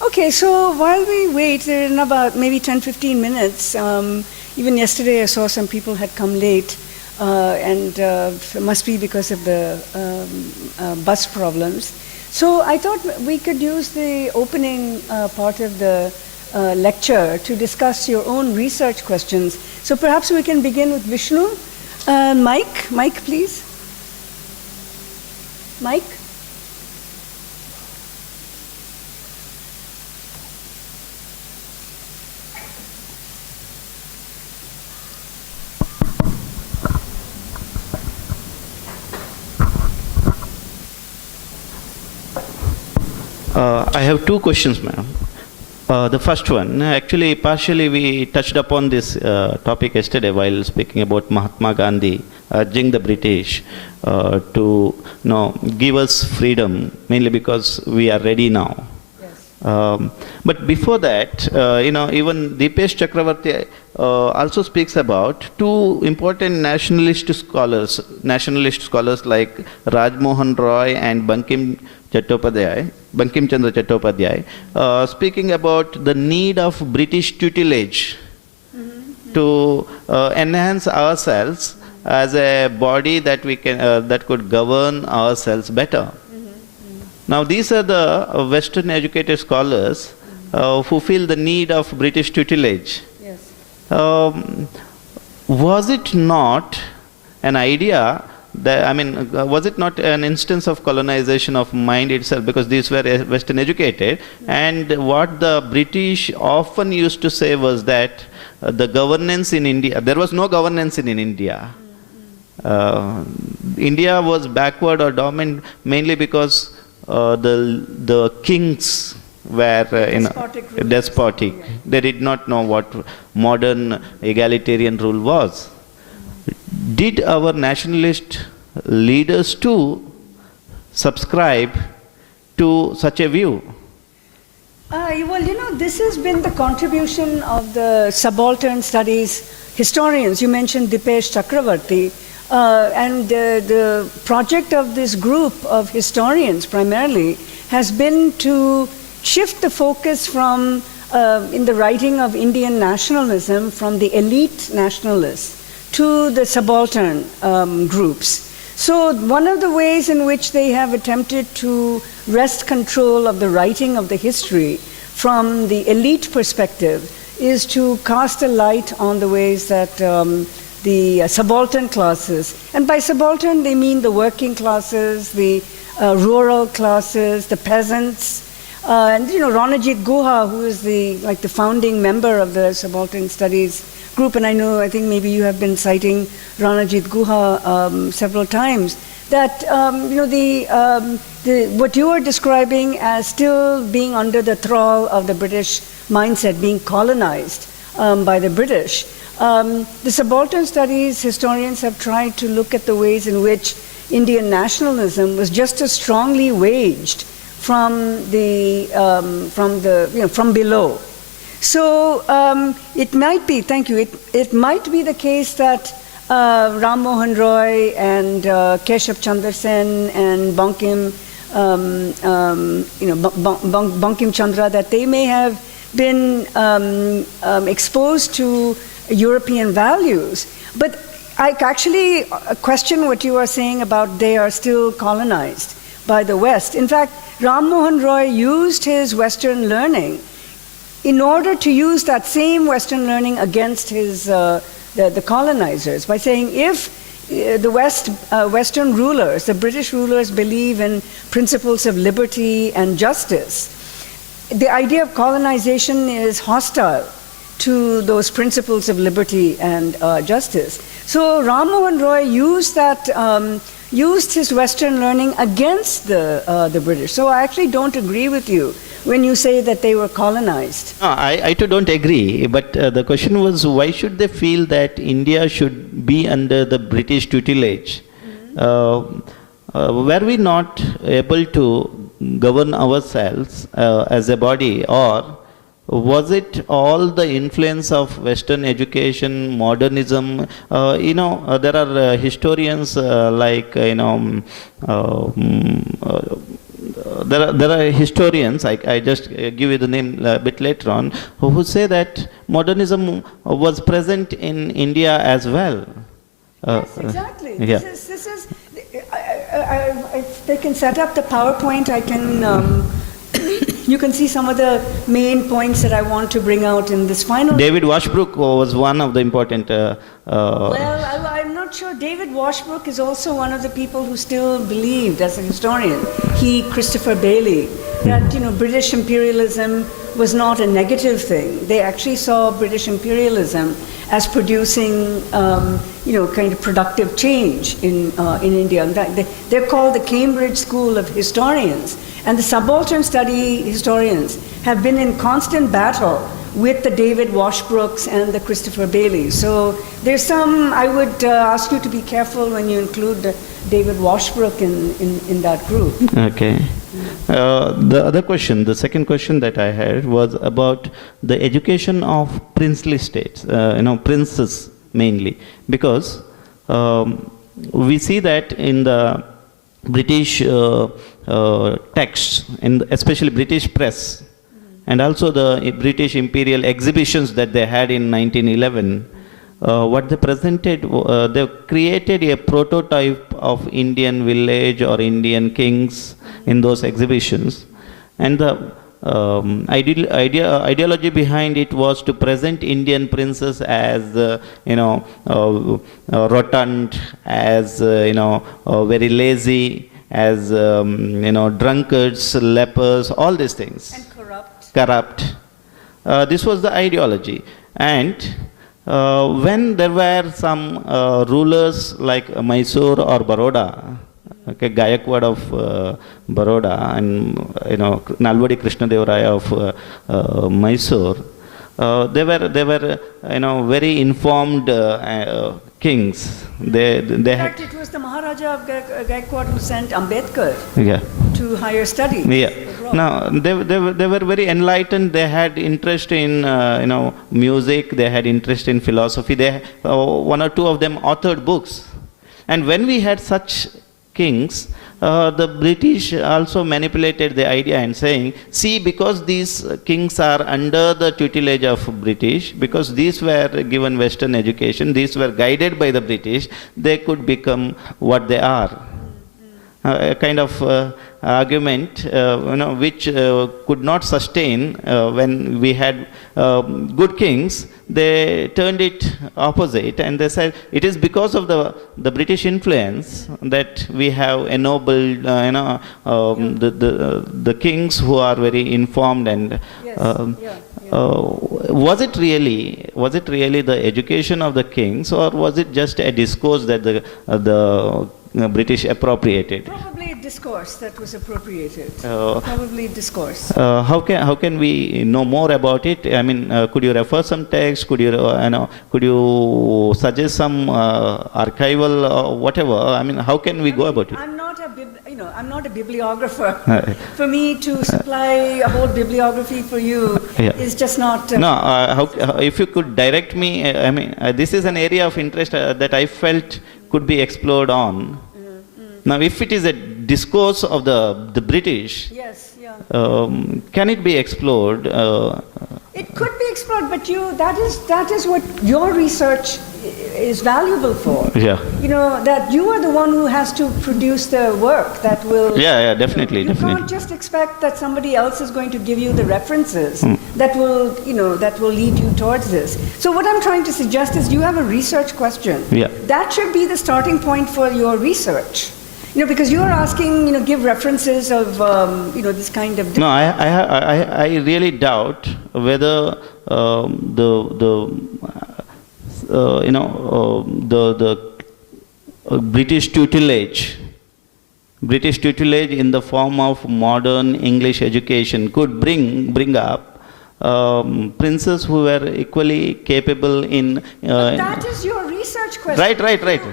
Okay, so while we wait, in about maybe 10-15 minutes, even yesterday I saw some people had come late, and it must be because of the bus problems. So I thought we could use the opening part of the lecture to discuss your own research questions. So perhaps we can begin with Vishnu. Mike, please. Mike? I have two questions, ma'am. The first one, actually, partially we touched upon this topic yesterday while speaking about Mahatma Gandhi urging the British to give us freedom, mainly because we are ready now. Yes. But before that, even Dept Chakravarti also speaks about two important nationalist scholars like Rajmohan Roy and Bankim Chandra Chattopadhyay, speaking about the need of British tutelage to enhance ourselves as a body that we can that could govern ourselves better. Now these are the Western educated scholars who feel the need of British tutelage. Yes. Was it not an idea that, was it not an instance of colonization of mind itself, because these were Western educated, and what the British often used to say was that the governance in India, there was no governance in India. India was backward or dominant mainly because the kings were despotic. Yeah. They did not know what modern egalitarian rule was. Did our nationalist leaders too subscribe to such a view? Well, this has been the contribution of the subaltern studies historians. You mentioned Dept Chakravarti, and the project of this group of historians primarily has been to shift the focus from, in the writing of Indian nationalism, from the elite nationalists to the subaltern groups. So one of the ways in which they have attempted to wrest control of the writing of the history from the elite perspective is to cast a light on the ways that the subaltern classes, and by subaltern they mean the working classes, the rural classes, the peasants, and Ranajit Guha, who is the founding member of the subaltern studies group, and I think maybe you have been citing Ranajit Guha several times, that what you are describing as still being under the thrall of the British mindset, being colonized by the British. The subaltern studies historians have tried to look at the ways in which Indian nationalism was just as strongly waged from below. So it might be, thank you, it might be the case that Ram Mohan Roy and Keshav Chandra Sen and Bankim Chandra, that they may have been exposed to European values. But I actually question what you are saying about they are still colonized by the West. In fact, Ram Mohan Roy used his Western learning in order to use that same Western learning against his the colonizers, by saying if the Western rulers, the British rulers, believe in principles of liberty and justice, the idea of colonization is hostile to those principles of liberty and justice. So Ram Mohan Roy used his Western learning against the British. So I actually don't agree with you when you say that they were colonized. No, I too don't agree, but the question was, why should they feel that India should be under the British tutelage? Were we not able to govern ourselves as a body, or was it all the influence of Western education, modernism? There are historians like there are historians, I just give you the name a bit later on, who say that modernism was present in India as well. Yes, exactly. Yeah. This is if they can set up the PowerPoint, I can, you can see some of the main points that I want to bring out in this final. David Washbrook was one of the important. Well, I'm not sure. David Washbrook is also one of the people who still believed, as a historian, Christopher Bailey, that British imperialism was not a negative thing. They actually saw British imperialism as producing, kind of productive change in India. In fact, they're called the Cambridge School of Historians, and the subaltern study historians have been in constant battle with the David Washbrooks and the Christopher Bailey. So there's some, I would ask you to be careful when you include David Washbrook in that group. Okay. The other question, the second question that I had was about the education of princely states, princes mainly, because we see that in the British texts, especially British press, and also the British Imperial exhibitions that they had in 1911, what they presented, they created a prototype of Indian village or Indian kings in those exhibitions. And the ideology behind it was to present Indian princes as, rotund, as, very lazy, as, drunkards, lepers, all these things. And Corrupt. This was the ideology. And when there were some rulers like Mysore or Baroda, okay, Gayakwad of Baroda and Nalvadi Krishnadeva Raya of Mysore, they were very informed kings. In fact, it was the Maharaja of Gayakwad who sent Ambedkar to higher studies. Yeah. Now they were very enlightened. They had interest in music. They had interest in philosophy. One or two of them authored books. And when we had such kings, the British also manipulated the idea and saying, see, because these kings are under the tutelage of British, because these were given Western education, these were guided by the British, they could become what they are. A kind of argument, which could not sustain when we had good kings. They turned it opposite, and they said it is because of the British influence that we have ennobled, the kings who are very informed and. Was it really the education of the kings, or was it just a discourse that the British appropriated? Probably discourse that was appropriated. Probably discourse. How can we know more about it? I mean, could you refer some text? Could you suggest some archival whatever? I mean, how can we go about it? I'm not a bibliographer. For me to supply a whole bibliography for you is just not. No, if you could direct me. I mean, this is an area of interest that I felt could be explored on. Now, if it is a discourse of the British, can it be explored? It could be explored, but that is what your research is valuable for. Yeah. That you are the one who has to produce the work that will. Yeah, definitely. You can't just expect that somebody else is going to give you the references that will lead you towards this. So what I'm trying to suggest is you have a research question. Yeah. That should be the starting point for your research. Because you are asking, give references of, this kind of. No, I really doubt whether the British tutelage in the form of modern English education could bring up princes who were equally capable in. But that is your research question. Right.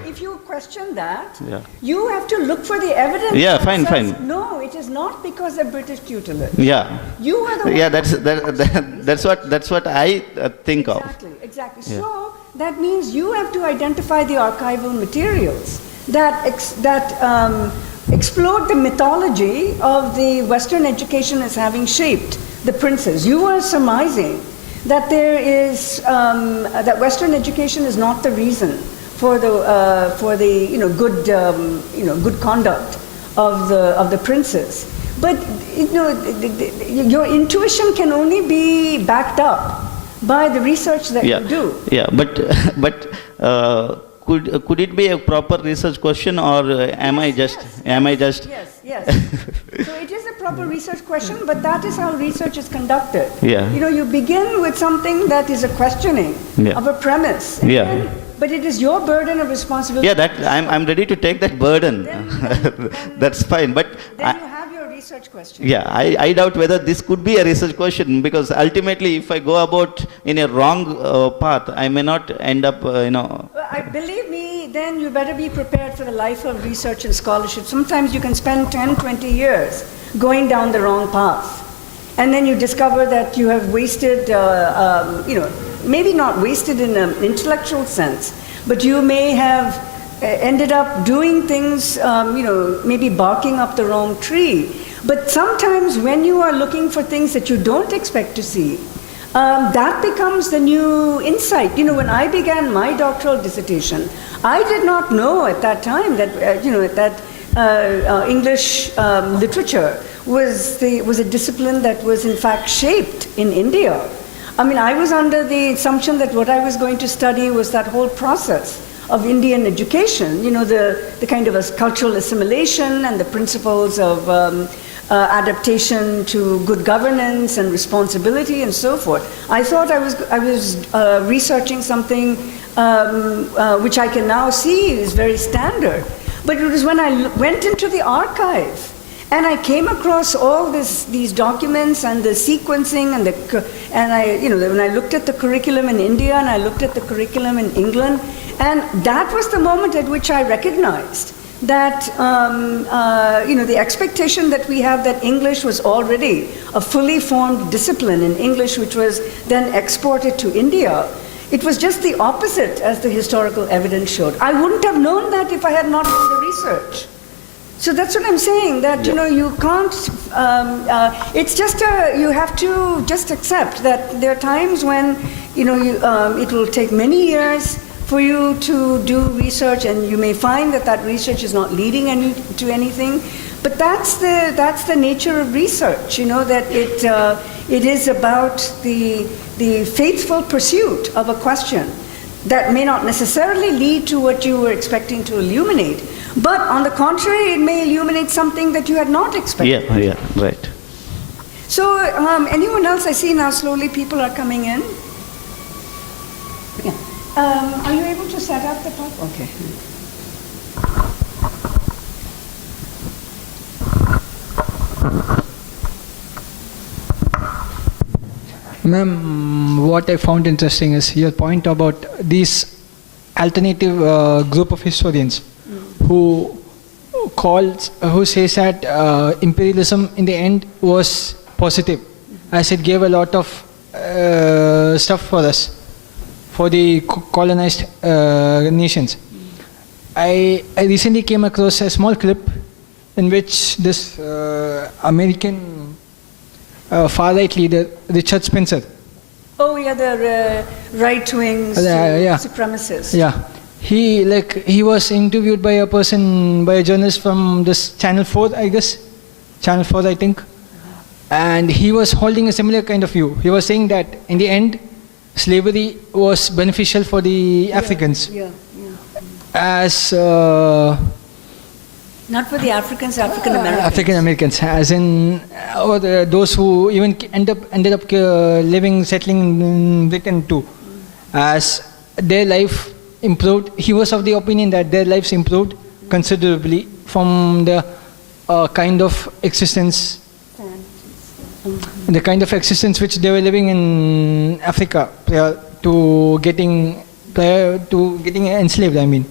If you question that, you have to look for the evidence. Yeah, fine. No, it is not because of British tutelage. Yeah. You are the one. Yeah, that's what I think of. Exactly. Yeah. So that means you have to identify the archival materials that explored the mythology of the Western education as having shaped the princes. You were surmising that there is that Western education is not the reason for the good conduct of the princes. But your intuition can only be backed up by the research that you do. Yeah, but could it be a proper research question, or am I just? Yes. So it is a proper research question, but that is how research is conducted. Yeah. You begin with something that is a questioning of a premise. But it is your burden of responsibility. Yeah, that I'm ready to take that burden. Then That's fine, but. Then you have your research question. Yeah, I doubt whether this could be a research question, because ultimately if I go about in a wrong path, I may not end up, Well, believe me, then you better be prepared for the life of research and scholarship. Sometimes you can spend 10, 20 years going down the wrong path. And then you discover that you have wasted, maybe not wasted in an intellectual sense, but you may have ended up doing things, maybe barking up the wrong tree. But sometimes when you are looking for things that you don't expect to see, that becomes the new insight. When I began my doctoral dissertation, I did not know at that time that English literature was a discipline that was in fact shaped in India. I mean, I was under the assumption that what I was going to study was that whole process of Indian education, the kind of a cultural assimilation and the principles of adaptation to good governance and responsibility and so forth. I thought I was researching something which I can now see is very standard. But it was when I went into the archive and I came across all these documents and the sequencing when I looked at the curriculum in India and I looked at the curriculum in England, and that was the moment at which I recognized that the expectation that we have that English was already a fully formed discipline in English, which was then exported to India. It was just the opposite, as the historical evidence showed. I wouldn't have known that if I had not done the research. So that's what I'm saying, that, you can't, it's just you have to just accept that there are times when, it will take many years for you to do research, and you may find that research is not leading to anything. But that's the nature of research, that it is about the faithful pursuit of a question that may not necessarily lead to what you were expecting to illuminate. But on the contrary, it may illuminate something that you had not expected. Yeah, right. So, anyone else? I see now slowly people are coming in. Yeah. Are you able to set up the top? Okay. Ma'am, what I found interesting is your point about these alternative group of historians who says that imperialism in the end was positive, as it gave a lot of stuff for us, for the colonized nations. I recently came across a small clip in which this American far-right leader, Richard Spencer. Oh yeah, the right-wing supremacists. Yeah. He was interviewed by a journalist from this Channel 4, I think. And he was holding a similar kind of view. He was saying that in the end, slavery was beneficial for the Africans. As not for the Africans, African Americans. African Americans, as in those who even ended up settling in Britain too. As their life improved, he was of the opinion that their lives improved considerably from the kind of existence which they were living in Africa prior to getting enslaved, I mean.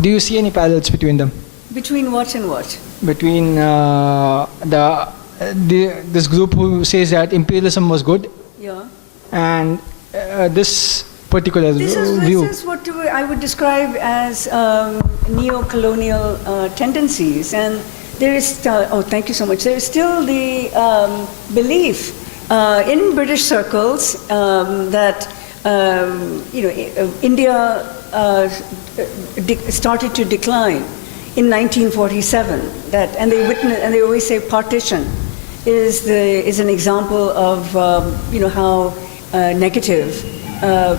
Do you see any parallels between them? Between what and what? Between this group who says that imperialism was good, and this particular view. This is what I would describe as neo-colonial tendencies, and there is thank you so much. There is still the belief in British circles that India started to decline in 1947. And they always say partition is an example of how negative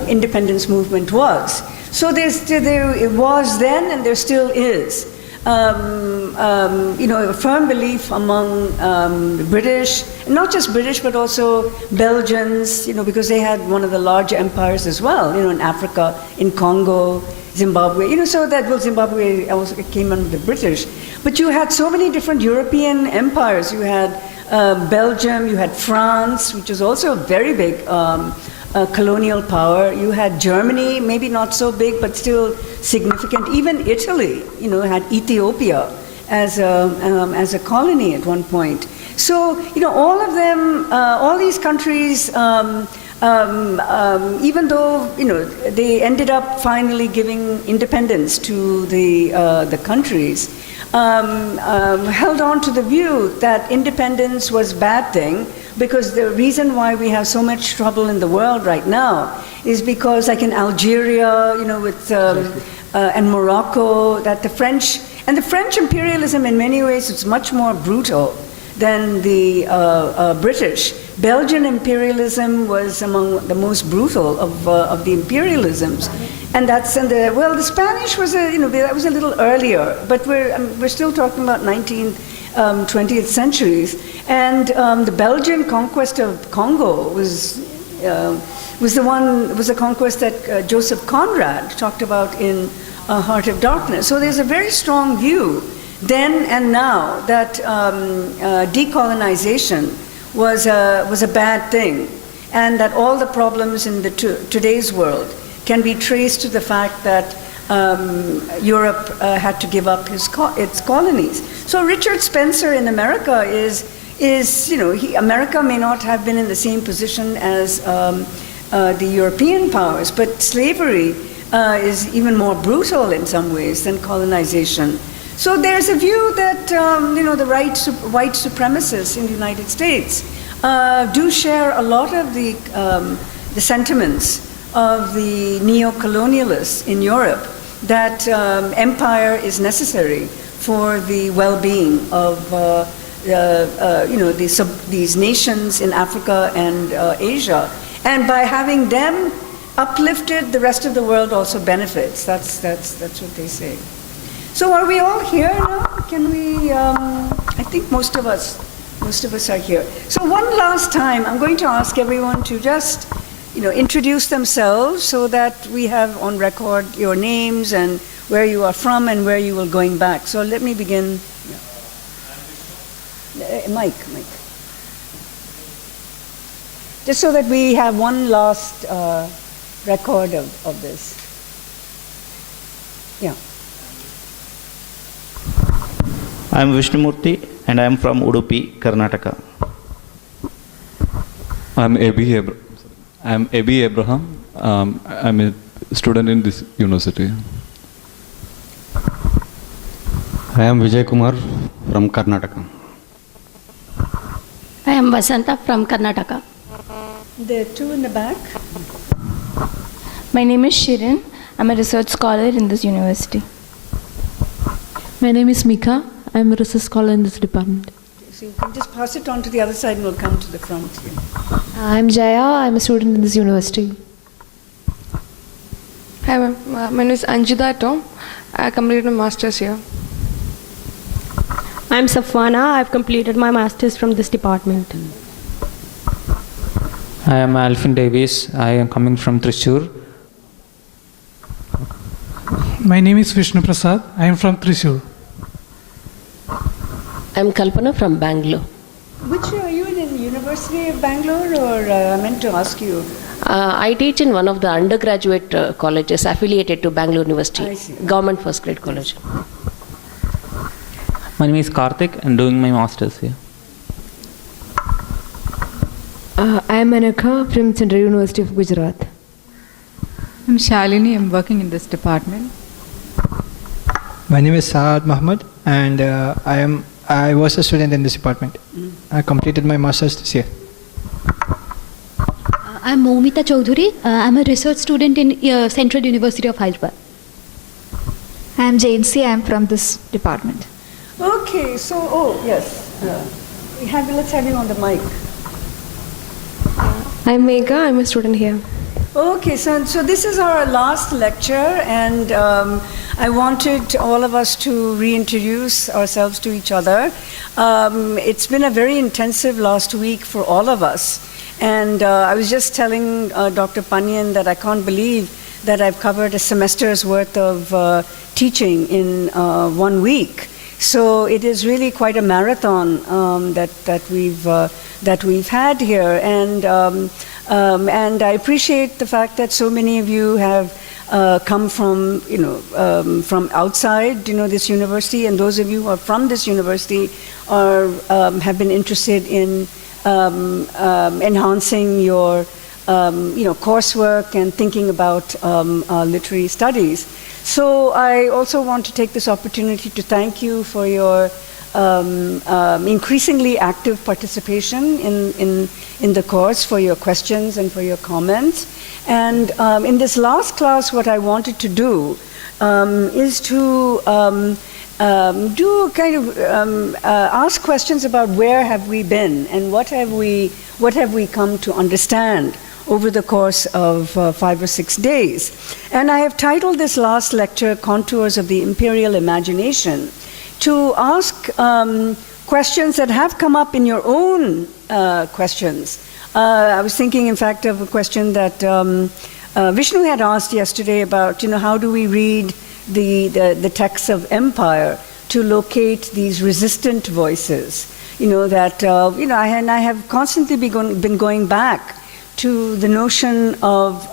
independence movement was. So it was then, and there still is. A firm belief among British, not just British, but also Belgians, because they had one of the large empires as well, in Africa, in Congo, Zimbabwe, so that, Zimbabwe also came under the British. But you had so many different European empires. You had Belgium, you had France, which is also a very big colonial power. You had Germany, maybe not so big, but still significant. Even Italy, had Ethiopia as a colony at one point. So, all of them, all these countries, even though they ended up finally giving independence to the countries, held on to the view that independence was a bad thing, because the reason why we have so much trouble in the world right now is because, like in Algeria, and Morocco, that the French imperialism in many ways is much more brutal than the British. Belgian imperialism was among the most brutal of the imperialisms, and the Spanish was that was a little earlier, but we're still talking about 19th, 20th centuries, and the Belgian conquest of Congo was the conquest that Joseph Conrad talked about in Heart of Darkness. So there's a very strong view then and now that decolonization was a bad thing, and that all the problems in today's world can be traced to the fact that Europe had to give up its colonies. So Richard Spencer in America America may not have been in the same position as the European powers, but slavery is even more brutal in some ways than colonization. So there's a view that the white supremacists in the United States do share a lot of the sentiments of the neo-colonialists in Europe, that empire is necessary for the well-being of these nations in Africa and Asia, and by having them uplifted, the rest of the world also benefits. That's what they say. So are we all here now? Can we? I think most of us are here. So one last time, I'm going to ask everyone to just, introduce themselves so that we have on record your names and where you are from and where you are going back. So let me begin. Mike. Just so that we have one last record of this. Yeah. I am Vishnumurthy, and I am from Udupi, Karnataka. I am Abi Abraham. I'm a student in this university. I am Vijay Kumar from Karnataka. I am Vasanta from Karnataka. There are two in the back. My name is Shirin. I'm a research scholar in this university. My name is Mika. I'm a research scholar in this department. So you can just pass it on to the other side and we'll come to the front here. I'm Jaya. I'm a student in this university. Hi, ma'am. My name is Anjita Tom. I completed my master's here. I'm Safwana. I've completed my master's from this department. I am Alvin Davies. I am coming from Thrissur. My name is Vishnu Prasad. I am from Thrissur. I'm Kalpana from Bangalore. Which are you in University of Bangalore, or I meant to ask you? I teach in one of the undergraduate colleges affiliated to Bangalore University, Government First Grade College. My name is Karthik. I'm doing my master's here. I am Anakha from Central University of Gujarat. I'm Shalini. I'm working in this department. My name is Saad Muhammad, and I was a student in this department. I completed my master's this year. I'm Momita Chaudhuri. I'm a research student in Central University of Hyderabad. I'm Jancy. I'm from this department. Okay, so, yes. Let's have you on the mic. I'm Megha. I'm a student here. Okay, so this is our last lecture, and I wanted all of us to reintroduce ourselves to each other. It's been a very intensive last week for all of us, and I was just telling Dr. Pannian that I can't believe that I've covered a semester's worth of teaching in 1 week. So it is really quite a marathon that we've had here, and I appreciate the fact that so many of you have come from from outside this university, and those of you who are from this university have been interested in enhancing your coursework and thinking about literary studies. So I also want to take this opportunity to thank you for your increasingly active participation in the course, for your questions and for your comments. And in this last class, what I wanted to do is to ask questions about where have we been and what have we come to understand over the course of 5 or 6 days. And I have titled this last lecture, Contours of the Imperial Imagination, to ask questions that have come up in your own questions. I was thinking, in fact, of a question that Vishnu had asked yesterday about, how do we read the texts of empire to locate these resistant voices? I have constantly been going back to the notion of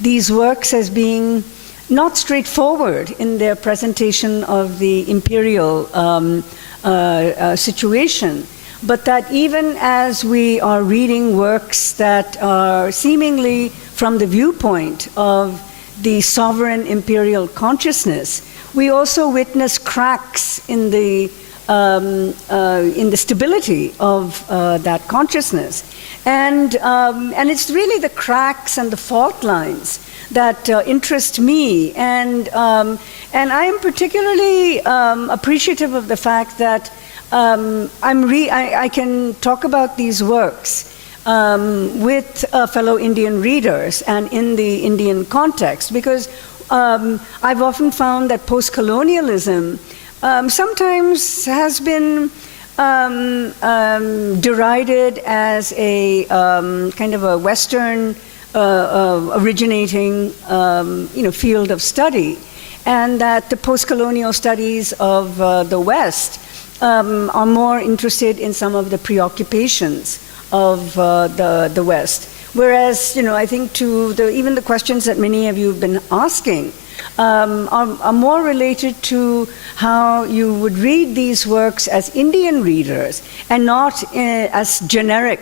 these works as being not straightforward in their presentation of the imperial situation, but that even as we are reading works that are seemingly from the viewpoint of the sovereign imperial consciousness, we also witness cracks in the stability of that consciousness. And it's really the cracks and the fault lines that interest me, and I am particularly appreciative of the fact that I can talk about these works with fellow Indian readers and in the Indian context, because I've often found that post-colonialism sometimes has been derided as a kind of a Western originating field of study, and that the post-colonial studies of the West are more interested in some of the preoccupations of the West. Whereas, I think even the questions that many of you have been asking are more related to how you would read these works as Indian readers and not as generic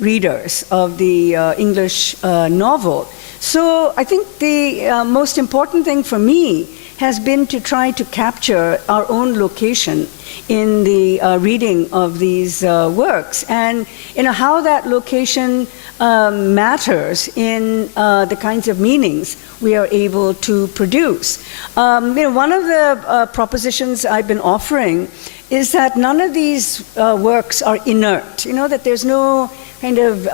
readers of the English novel. So I think the most important thing for me has been to try to capture our own location in the reading of these works, and how that location matters in the kinds of meanings we are able to produce. One of the propositions I've been offering is that none of these works are inert, that there's no kind of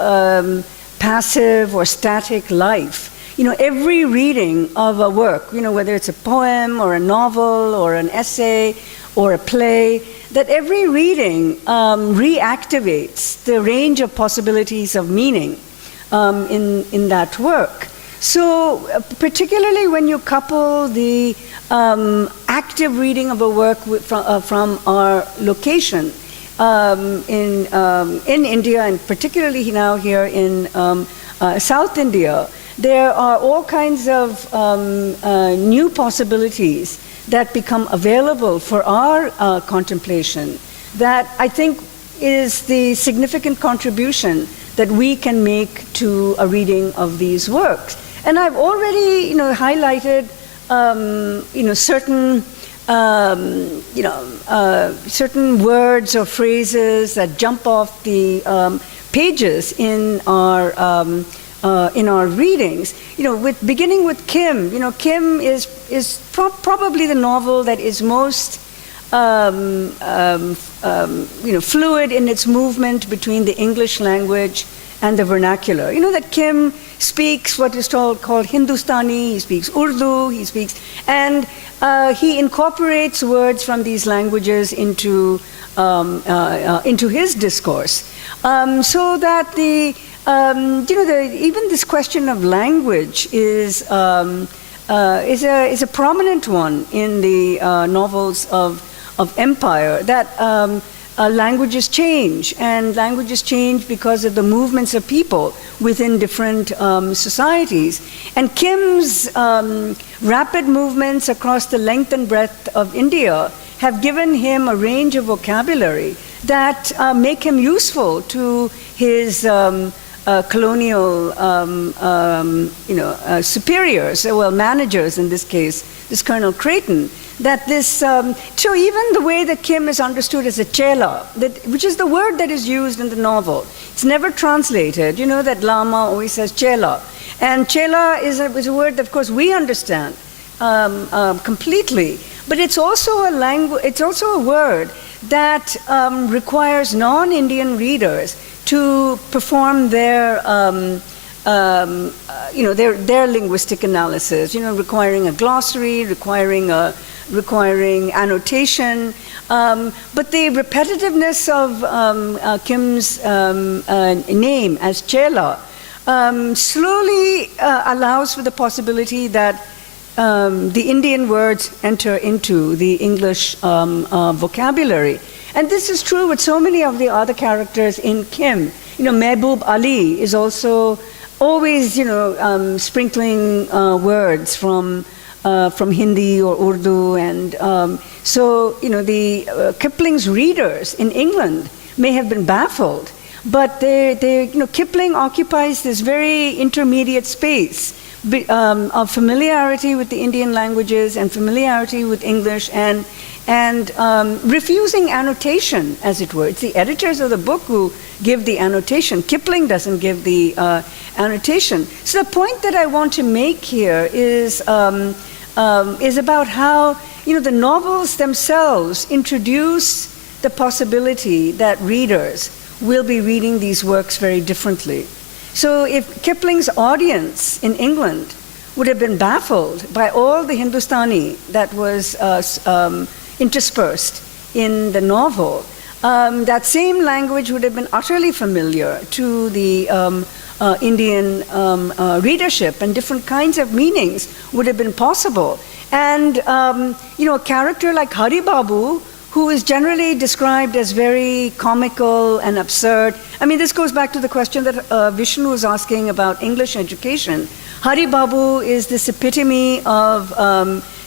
passive or static life. Every reading of a work, whether it's a poem or a novel or an essay or a play, that every reading reactivates the range of possibilities of meaning in that work. So particularly when you couple the active reading of a work from our location in India, and particularly now here in South India, there are all kinds of new possibilities that become available for our contemplation that I think is the significant contribution that we can make to a reading of these works. And I've already, highlighted, certain, certain words or phrases that jump off the pages in our readings. Beginning with Kim. Kim is probably the novel that is most fluid in its movement between the English language and the vernacular. That Kim speaks what is called Hindustani, he speaks Urdu, and he incorporates words from these languages into his discourse, so that even this question of language is a prominent one in the novels of empire, that languages change, and languages change because of the movements of people within different societies. And Kim's rapid movements across the length and breadth of India have given him a range of vocabulary that make him useful to his colonial superiors, managers in this case, this Colonel Creighton, that this, so even the way that Kim is understood as a chela, which is the word that is used in the novel, it's never translated. That Lama always says chela. And chela is a word that, of course, we understand completely, but it's also a word that requires non-Indian readers to perform their linguistic analysis, requiring a glossary, requiring annotation. But the repetitiveness of Kim's name as Chela slowly allows for the possibility that the Indian words enter into the English vocabulary. And this is true with so many of the other characters in Kim. Mehboob Ali is also always, sprinkling words from Hindi or Urdu, and Kipling's readers in England may have been baffled, but Kipling occupies this very intermediate space of familiarity with the Indian languages and familiarity with English, and refusing annotation, as it were. It's the editors of the book who give the annotation. Kipling doesn't give the annotation. So the point that I want to make here is about how the novels themselves introduce the possibility that readers will be reading these works very differently. So if Kipling's audience in England would have been baffled by all the Hindustani that was interspersed in the novel, that same language would have been utterly familiar to the Indian readership, and different kinds of meanings would have been possible. And a character like Hari Babu, who is generally described as very comical and absurd. I mean, this goes back to the question that Vishnu was asking about English education. Hari Babu is this epitome of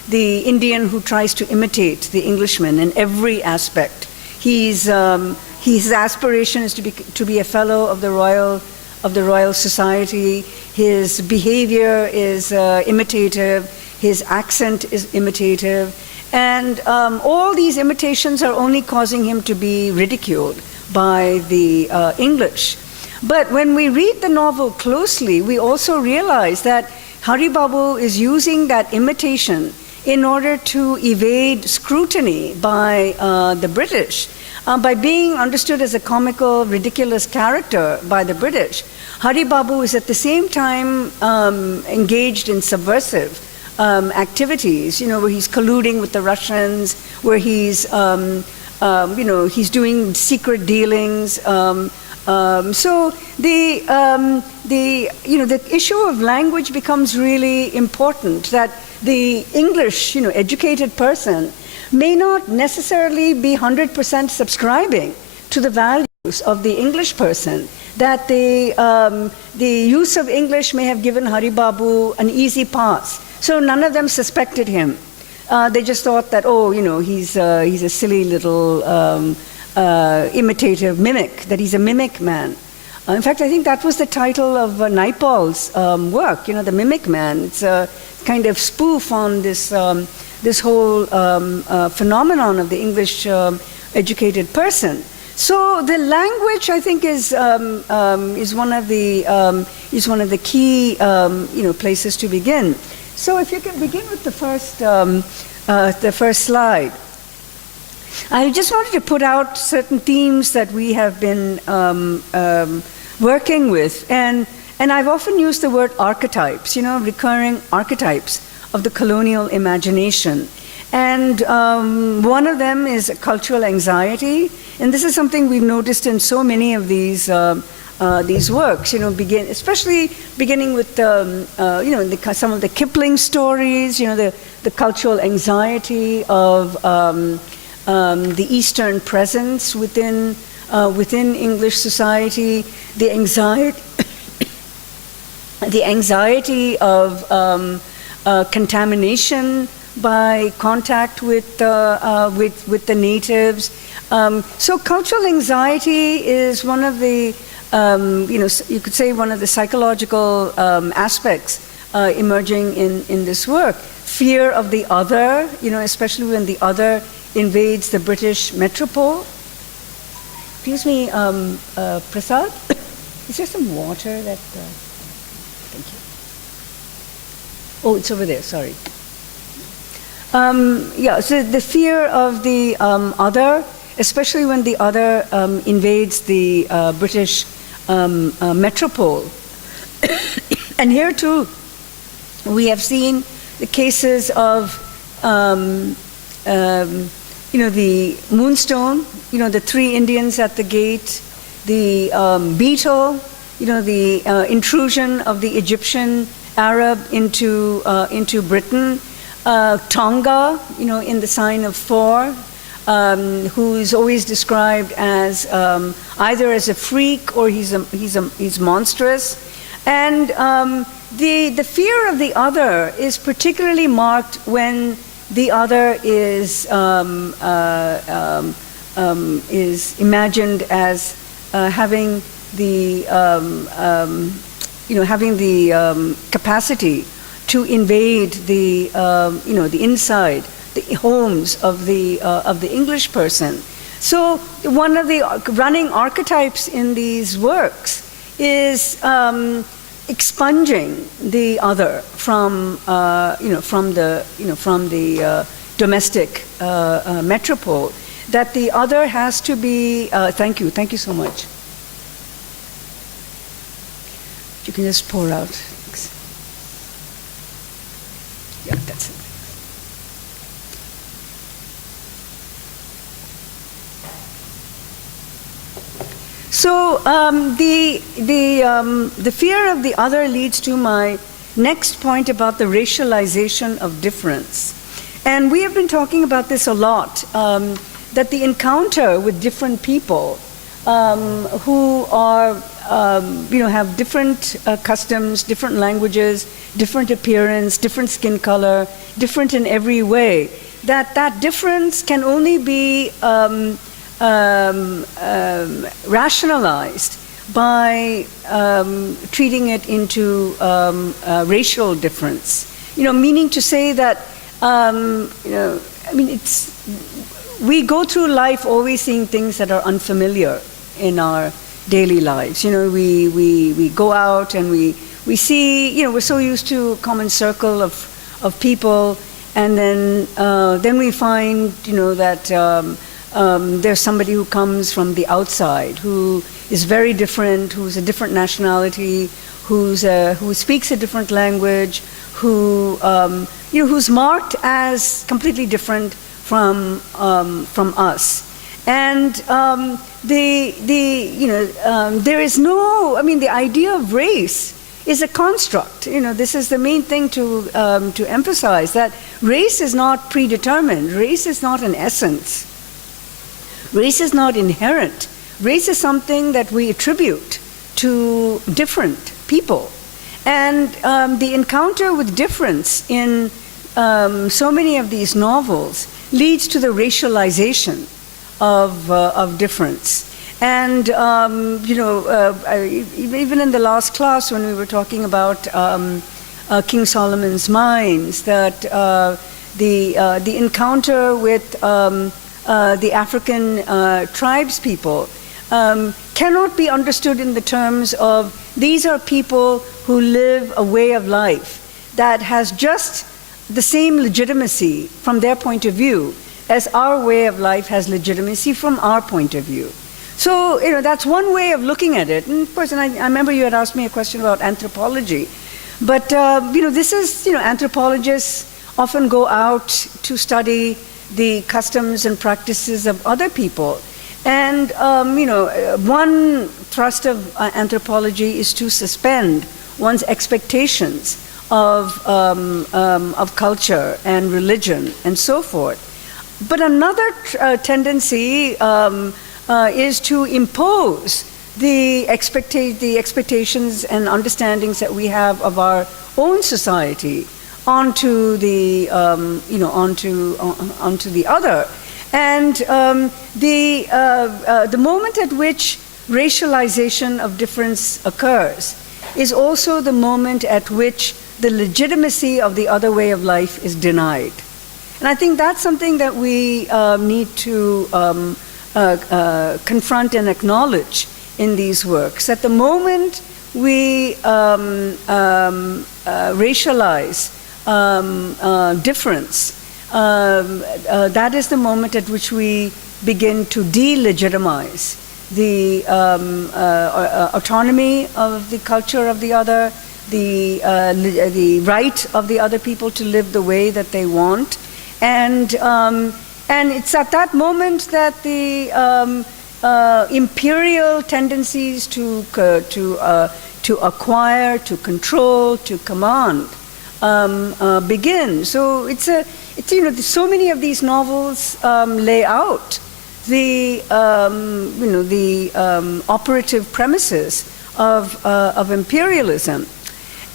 the Indian who tries to imitate the Englishman in every aspect. His aspiration is to be a fellow of the Royal Society. His behavior is imitative. His accent is imitative. And all these imitations are only causing him to be ridiculed by the English. But when we read the novel closely, we also realize that Hari Babu is using that imitation in order to evade scrutiny by the British. By being understood as a comical, ridiculous character by the British, Hari Babu is at the same time engaged in subversive activities, where he's colluding with the Russians, where he's, he's doing secret dealings. So the issue of language becomes really important, that the English, educated person may not necessarily be 100% subscribing to the values of the English person, that the use of English may have given Hari Babu an easy pass. So none of them suspected him. They just thought that, he's a silly little imitative mimic, that he's a mimic man. In fact, I think that was the title of Naipaul's work, The Mimic Man. It's a kind of spoof on this, this whole phenomenon of the English educated person. So the language, I think, is one of the key places to begin. So if you can begin with the first slide. I just wanted to put out certain themes that we have been working with, and I've often used the word archetypes, recurring archetypes of the colonial imagination. And one of them is cultural anxiety, and this is something we've noticed in so many of these works. Especially beginning with some of the Kipling stories. The cultural anxiety of the Eastern presence within English society, the anxiety of contamination by contact with the natives. So cultural anxiety is one of the, you could say one of the psychological aspects emerging in this work. Fear of the other, especially when the other invades the British metropole. Excuse me, Prasad, is there some water that, thank you. Oh, it's over there, sorry. So the fear of the other, especially when the other invades the British metropole. And here too, we have seen the cases of, the Moonstone, the 3 Indians at the gate, the Beetle, the intrusion of the Egyptian Arab into Britain. Tonga, in the sign of 4, who is always described as either as a freak or he's monstrous, and the fear of the other is particularly marked when the other is imagined as having the capacity to invade the the inside, the homes of the English person. So one of the running archetypes in these works is expunging the other from the domestic metropole. That the other has to be. Thank you so much. You can just pour out. Yeah, that's it. So the fear of the other leads to my next point about the racialization of difference, and we have been talking about this a lot. That the encounter with different people who are have different customs, different languages, different appearance, different skin color, different in every way, that difference can only be rationalized by treating it into racial difference. Meaning to say that, we go through life always seeing things that are unfamiliar in our daily lives. We go out and we see, we're so used to a common circle of people, and then we find, that there's somebody who comes from the outside, who is very different, who's a different nationality, who speaks a different language, who's marked as completely different from us. And there is no, the idea of race is a construct. This is the main thing to emphasize, that race is not predetermined. Race is not an essence. Race is not inherent. Race is something that we attribute to different people. And the encounter with difference in so many of these novels leads to the racialization of difference. And, even in the last class when we were talking about King Solomon's mines, that the encounter with the African tribes people cannot be understood in the terms of these are people who live a way of life that has just the same legitimacy from their point of view as our way of life has legitimacy from our point of view. So, that's one way of looking at it. And of course, I remember you had asked me a question about anthropology. But, this is, anthropologists often go out to study the customs and practices of other people. And, one thrust of anthropology is to suspend one's expectations of culture and religion and so forth. But another tendency is to impose the expectations and understandings that we have of our own society onto the onto the other. And the moment at which racialization of difference occurs is also the moment at which the legitimacy of the other way of life is denied. And I think that's something that we need to confront and acknowledge in these works. At the moment we racialize difference, that is the moment at which we begin to delegitimize the autonomy of the culture of the other, the right of the other people to live the way that they want. And it's at that moment that the imperial tendencies to acquire, to control, to command begin. So it's so many of these novels lay out the operative premises of imperialism.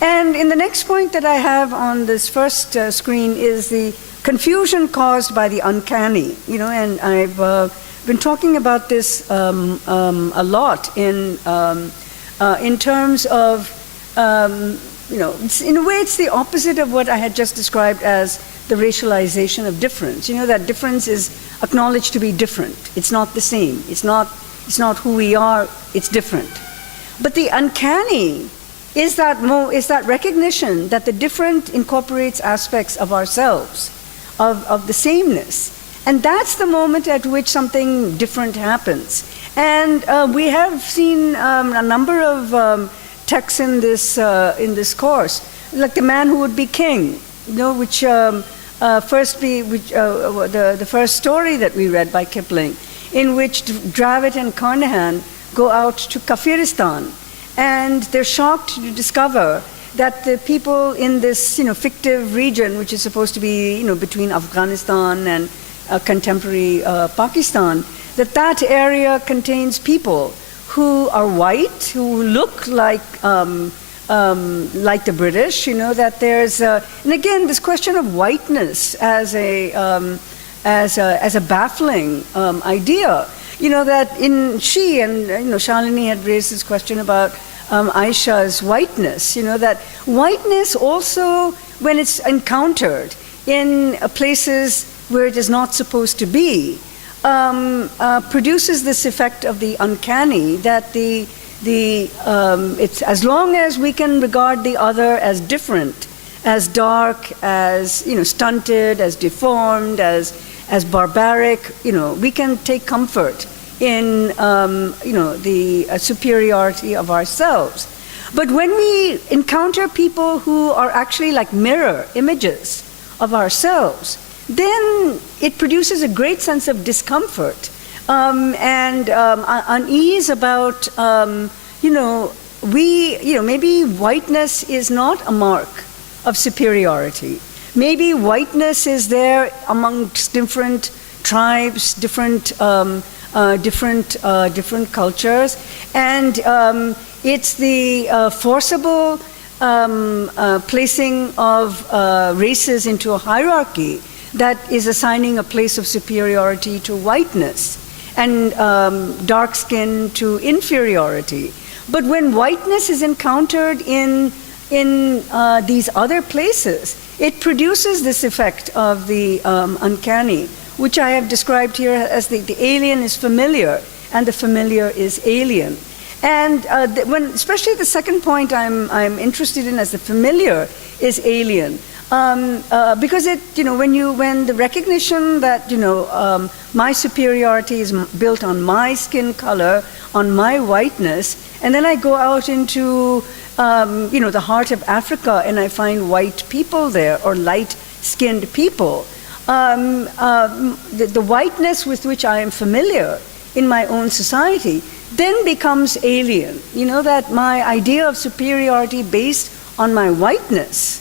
And in the next point that I have on this first screen is the confusion caused by the uncanny. And I've been talking about this a lot in terms of in a way it's the opposite of what I had just described as the racialization of difference. That difference is acknowledged to be different. It's not the same. It's not who we are. It's different. But the uncanny is that recognition that the different incorporates aspects of ourselves, of the sameness. And that's the moment at which something different happens. And we have seen a number of texts in this course, like The Man Who Would Be King, which the first story that we read by Kipling, in which Dravid and Carnahan go out to Kafiristan, and they're shocked to discover that the people in this fictive region, which is supposed to be between Afghanistan and contemporary Pakistan, that area contains people who are white, who look like the British. That there's and again this question of whiteness as a baffling idea. That she and Shalini had raised this question about Aisha's whiteness. That whiteness also, when it's encountered in places where it is not supposed to be, produces this effect of the uncanny, that it's as long as we can regard the other as different, as dark, as stunted, as deformed, as barbaric, we can take comfort in the superiority of ourselves. But when we encounter people who are actually like mirror images of ourselves, then it produces a great sense of discomfort and unease about, maybe whiteness is not a mark of superiority. Maybe whiteness is there amongst different tribes, different cultures, and it's the forcible placing of races into a hierarchy that is assigning a place of superiority to whiteness. and dark skin to inferiority. But when whiteness is encountered in these other places, it produces this effect of the uncanny, which I have described here as the alien is familiar and the familiar is alien. And especially the second point I'm interested in as the familiar is alien. Because when the recognition that my superiority is built on my skin color, on my whiteness, and then I go out into the heart of Africa and I find white people there or light-skinned people. The whiteness with which I am familiar in my own society then becomes alien. That my idea of superiority based on my whiteness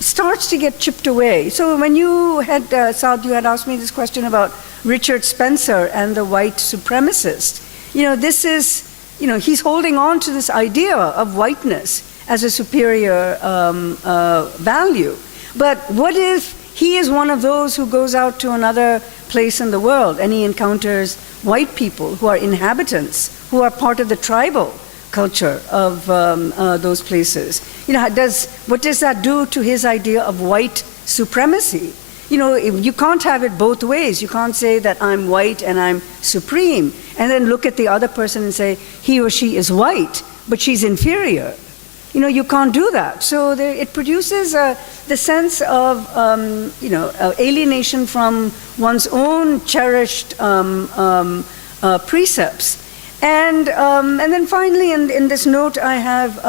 starts to get chipped away. So when you had, Saad, you had asked me this question about Richard Spencer and the white supremacist. This is, he's holding on to this idea of whiteness as a superior value. But what if he is one of those who goes out to another place in the world and he encounters white people who are inhabitants, who are part of the tribal culture of those places? What does that do to his idea of white supremacy? You can't have it both ways. You can't say that I'm white and I'm supreme, and then look at the other person and say he or she is white, but she's inferior. You can't do that. So it produces the sense of alienation from one's own cherished precepts. And then finally, in this note, I have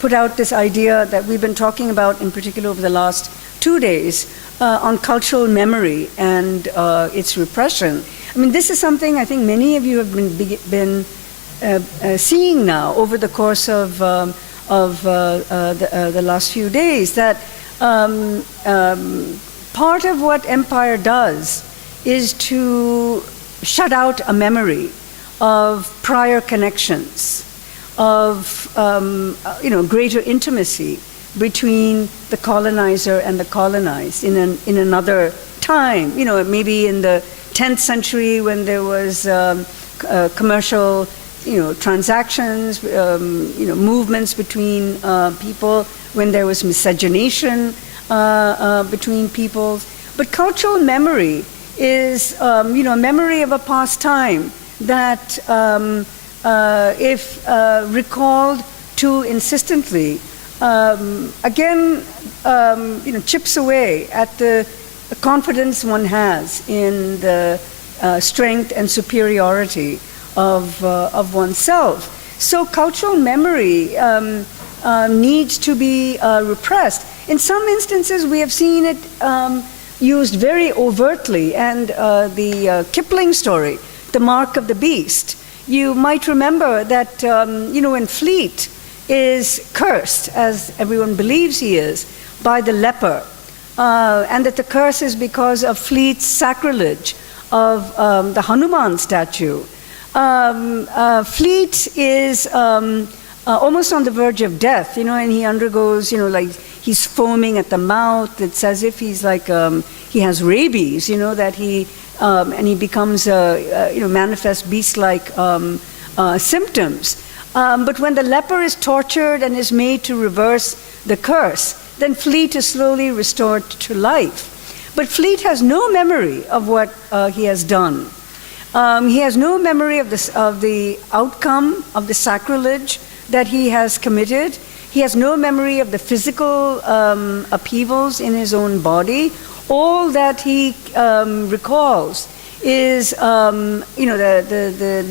put out this idea that we've been talking about, in particular over the last 2 days, on cultural memory and its repression. I mean, this is something I think many of you have been seeing now over the course of the last few days, that part of what empire does is to shut out a memory of prior connections, of greater intimacy between the colonizer and the colonized in another time. Maybe in the 10th century when there was commercial transactions, movements between people, when there was miscegenation between peoples. But cultural memory is a memory of a past time that if recalled too insistently, again chips away at the confidence one has in the strength and superiority of oneself. So cultural memory needs to be repressed. In some instances, we have seen it used very overtly, and the Kipling story, The Mark of the Beast. You might remember that when Fleet is cursed, as everyone believes he is, by the leper, and that the curse is because of Fleet's sacrilege of the Hanuman statue. Fleet is almost on the verge of death, and he undergoes, like he's foaming at the mouth. It's as if he's like he has rabies, that he and he becomes manifests beast-like symptoms. But when the leper is tortured and is made to reverse the curse, then Fleet is slowly restored to life. But Fleet has no memory of what he has done. He has no memory of the outcome of the sacrilege that he has committed. He has no memory of the physical upheavals in his own body. All that he recalls is the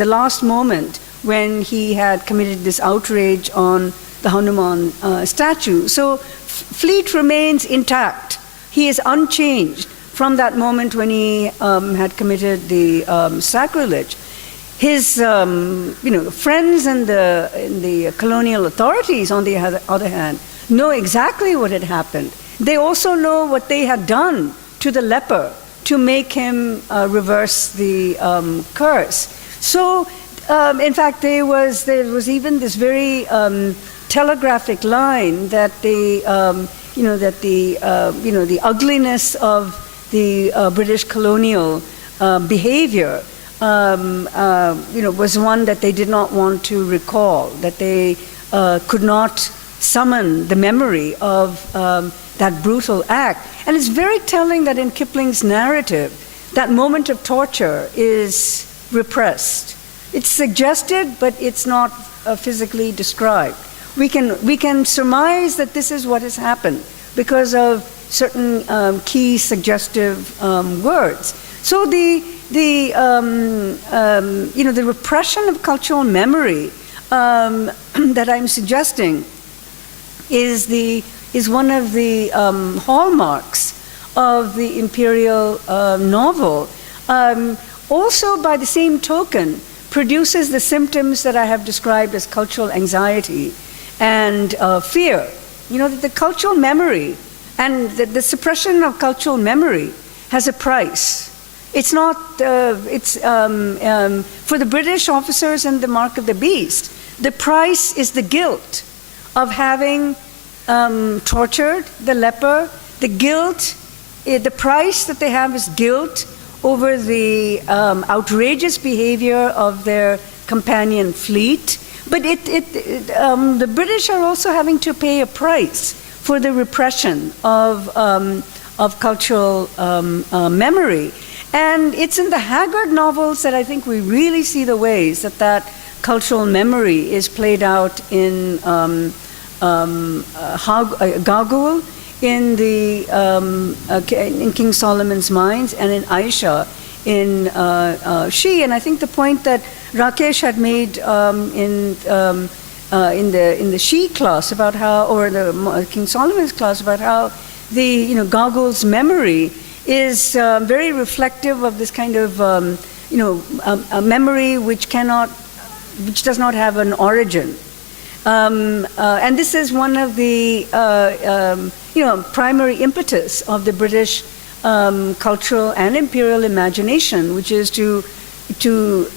last moment when he had committed this outrage on the Hanuman statue. So Fleet remains intact. He is unchanged from that moment when he had committed the sacrilege. His friends in the colonial authorities, on the other hand, know exactly what had happened. They also know what they had done to the leper to make him reverse the curse. So, in fact, there was even this very telegraphic line that that the ugliness of the British colonial behavior, was one that they did not want to recall, that they could not summon the memory of that brutal act. And it's very telling that in Kipling's narrative, that moment of torture is repressed. It's suggested, but it's not physically described. We can surmise that this is what has happened because of certain key suggestive words. So the repression of cultural memory that I'm suggesting is one of the hallmarks of the Imperial novel. Also, by the same token, produces the symptoms that I have described as cultural anxiety and fear. That the cultural memory and the suppression of cultural memory has a price. It's not, for the British officers in the Mark of the Beast, the price is the guilt of having tortured the leper. The guilt, the price that they have is guilt over the outrageous behavior of their companion fleet. But the British are also having to pay a price for the repression of cultural memory. And it's in the Haggard novels that I think we really see the ways that cultural memory is played out in Gagul, in King Solomon's Mines, and in Aisha in She. And I think the point that Rakesh had made in the She class about how, or the King Solomon's class about how the Gagul's memory is very reflective of this kind of a memory which does not have an origin. And this is one of the primary impetus of the British cultural and imperial imagination, which is to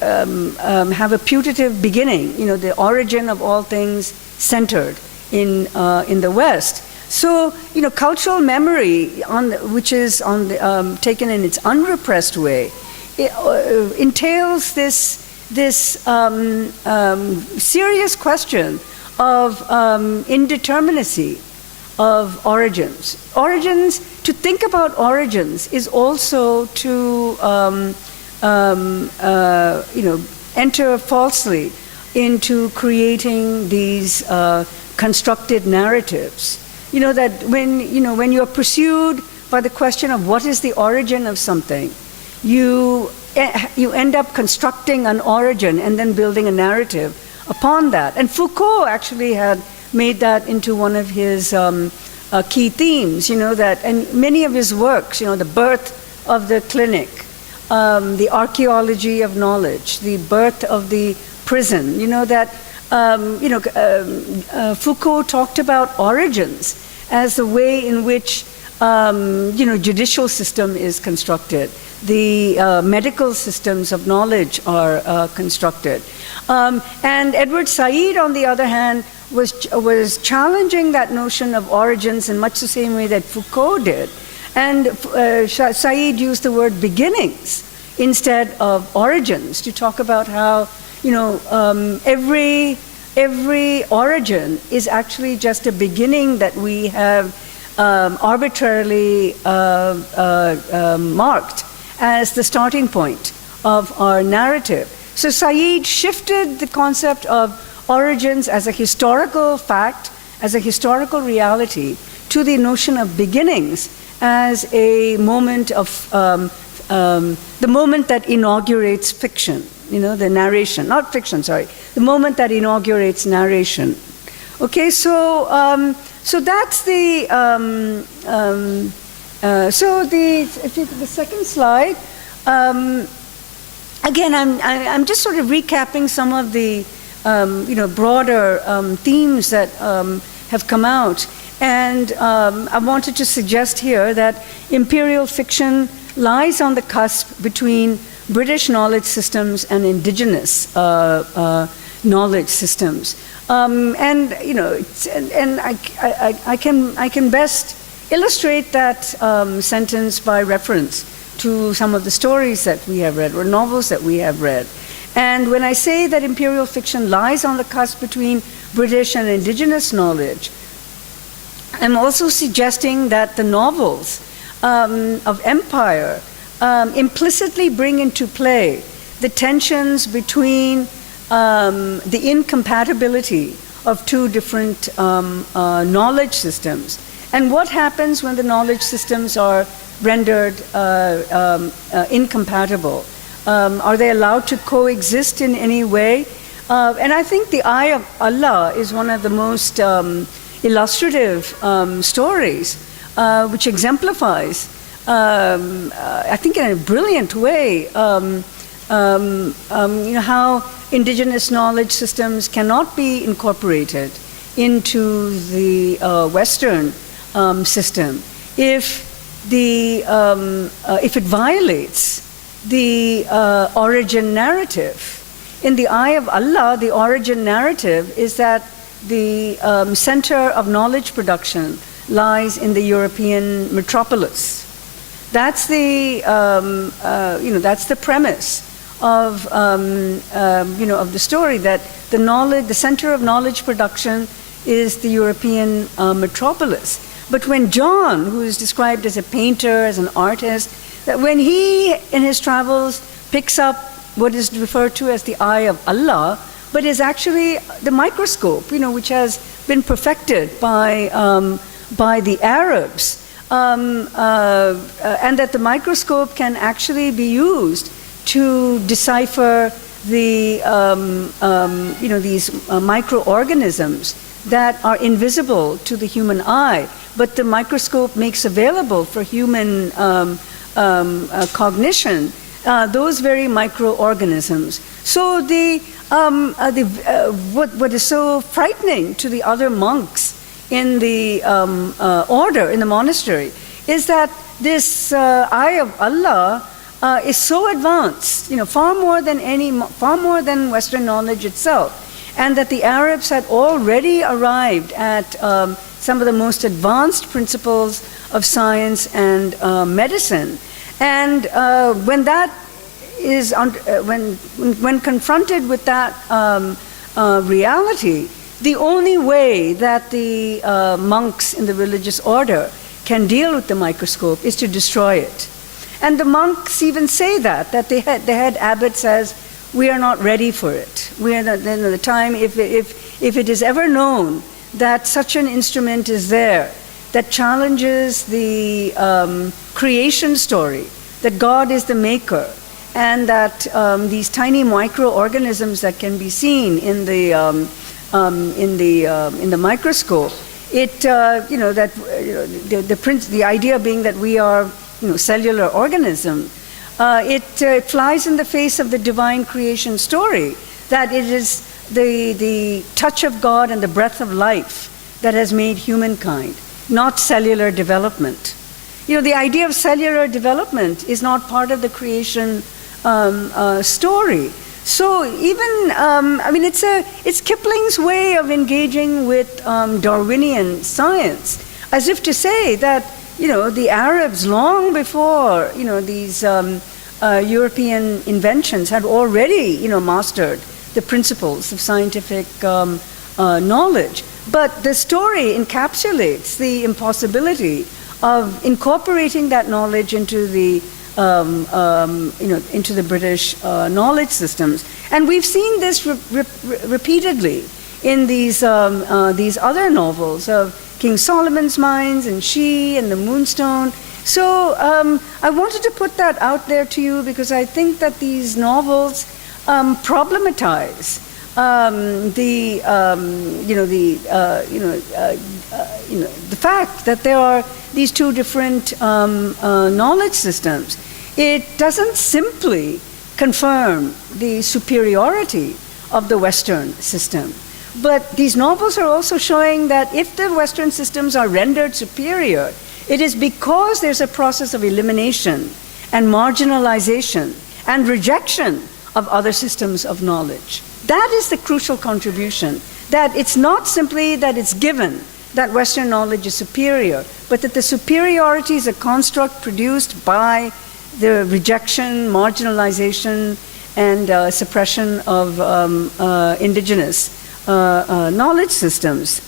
have a putative beginning, the origin of all things centered in the West. So, cultural memory, which is taken in its unrepressed way, entails this serious question of indeterminacy of origins. To think about origins is also to enter falsely into creating these constructed narratives. That when you're pursued by the question of what is the origin of something, you end up constructing an origin and then building a narrative upon that. And Foucault actually had made that into one of his key themes, and many of his works, the birth of the clinic, the archaeology of knowledge, the birth of the prison, Foucault talked about origins as the way in which judicial system is constructed, the medical systems of knowledge are constructed. And Edward Said, on the other hand, was challenging that notion of origins in much the same way that Foucault did. And Said used the word beginnings instead of origins to talk about how every origin is actually just a beginning that we have arbitrarily marked as the starting point of our narrative. So Said shifted the concept of origins as a historical fact, as a historical reality, to the notion of beginnings as a moment of the moment that inaugurates fiction, the narration, not fiction, sorry, the moment that inaugurates narration. Okay, so that's the the second slide. Again, I'm just sort of recapping some of the broader themes that have come out, and I wanted to suggest here that imperial fiction lies on the cusp between British knowledge systems and indigenous knowledge systems. And I can best illustrate that sentence by reference to some of the stories that we have read or novels that we have read. And when I say that imperial fiction lies on the cusp between British and indigenous knowledge, I'm also suggesting that the novels of empire implicitly bring into play the tensions between the incompatibility of two different knowledge systems. And what happens when the knowledge systems are rendered incompatible? Are they allowed to coexist in any way? And I think the Eye of Allah is one of the most illustrative stories, which exemplifies, I think in a brilliant way, how indigenous knowledge systems cannot be incorporated into the Western system if it violates the origin narrative. In the Eye of Allah, the origin narrative is that the center of knowledge production lies in the European metropolis. That's the that's the premise of the story, that the center of knowledge production is the European metropolis. But when John, who is described as a painter, as an artist, that when he in his travels picks up what is referred to as the Eye of Allah, but is actually the microscope, which has been perfected by the Arabs, and that the microscope can actually be used to decipher the these microorganisms that are invisible to the human eye, but the microscope makes available for human cognition, those very microorganisms. So what is so frightening to the other monks in the order, in the monastery, is that this Eye of Allah is so advanced, far more than Western knowledge itself, and that the Arabs had already arrived at some of the most advanced principles of science and medicine. And when that is when confronted with that reality, the only way that the monks in the religious order can deal with the microscope is to destroy it. And the monks even say that the head abbot says, we are not ready for it. We are not in the time, if it is ever known that such an instrument is there that challenges the creation story, that God is the maker, and that these tiny microorganisms that can be seen in the microscope, the idea being that we are cellular organism, it flies in the face of the divine creation story, that it is the touch of God and the breath of life that has made humankind, not cellular development. The idea of cellular development is not part of the creation story. So even, it's Kipling's way of engaging with Darwinian science, as if to say that, the Arabs, long before, these European inventions, had already, mastered the principles of scientific knowledge. But the story encapsulates the impossibility of incorporating that knowledge into the into the British knowledge systems. And we've seen this repeatedly in these other novels of King Solomon's Mines and She and the Moonstone. So I wanted to put that out there to you because I think that these novels problematize the fact that there are these two different knowledge systems. It doesn't simply confirm the superiority of the Western system, but these novels are also showing that if the Western systems are rendered superior, it is because there's a process of elimination and marginalization and rejection of other systems of knowledge. That is the crucial contribution, that it's not simply that it's given that Western knowledge is superior, but that the superiority is a construct produced by the rejection, marginalization, and suppression of indigenous knowledge systems.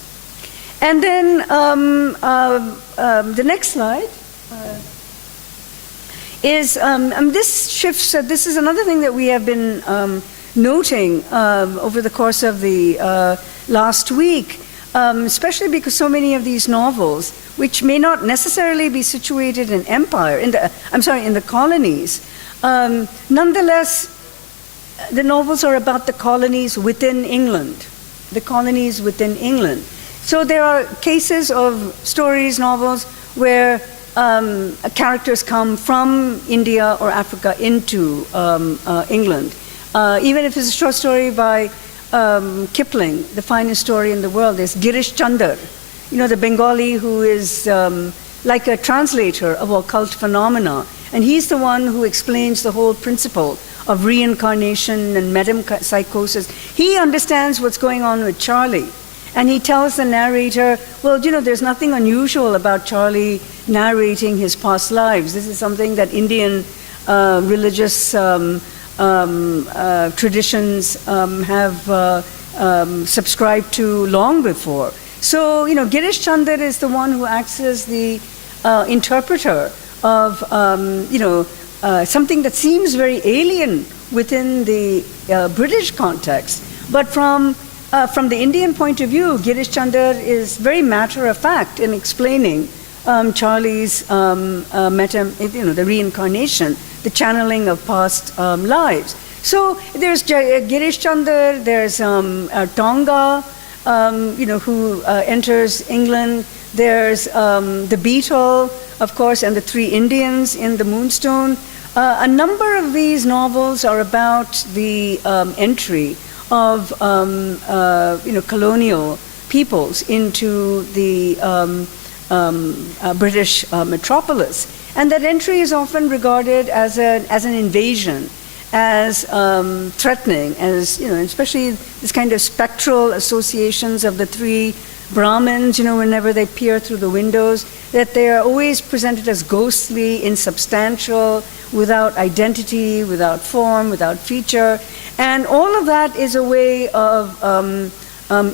And then the next slide is, this shifts, this is another thing that we have been noting over the course of the last week, especially because so many of these novels, which may not necessarily be situated in empire, in the colonies, nonetheless, the novels are about the colonies within England, the colonies within England. So there are cases of stories, novels, where characters come from India or Africa into England. Even if it's a short story by Kipling, the finest story in the world, there's Girish Chandar, the Bengali who is like a translator of occult phenomena. And he's the one who explains the whole principle of reincarnation and metempsychosis. He understands what's going on with Charlie. And he tells the narrator, well, there's nothing unusual about Charlie narrating his past lives. This is something that Indian religious traditions have subscribed to long before. So, Girish Chandar is the one who acts as the interpreter of, something that seems very alien within the British context. But from the Indian point of view, Girish Chandar is very matter-of-fact in explaining Charlie's the reincarnation, the channeling of past lives. So there's Girish Chandar, there's Tonga, who enters England. There's the Beetle, of course, and the Three Indians in the Moonstone. A number of these novels are about the entry of colonial peoples into the British metropolis, and that entry is often regarded as an invasion, as threatening, as especially this kind of spectral associations of the three Brahmins. Whenever they peer through the windows, that they are always presented as ghostly, insubstantial, without identity, without form, without feature. And all of that is a way of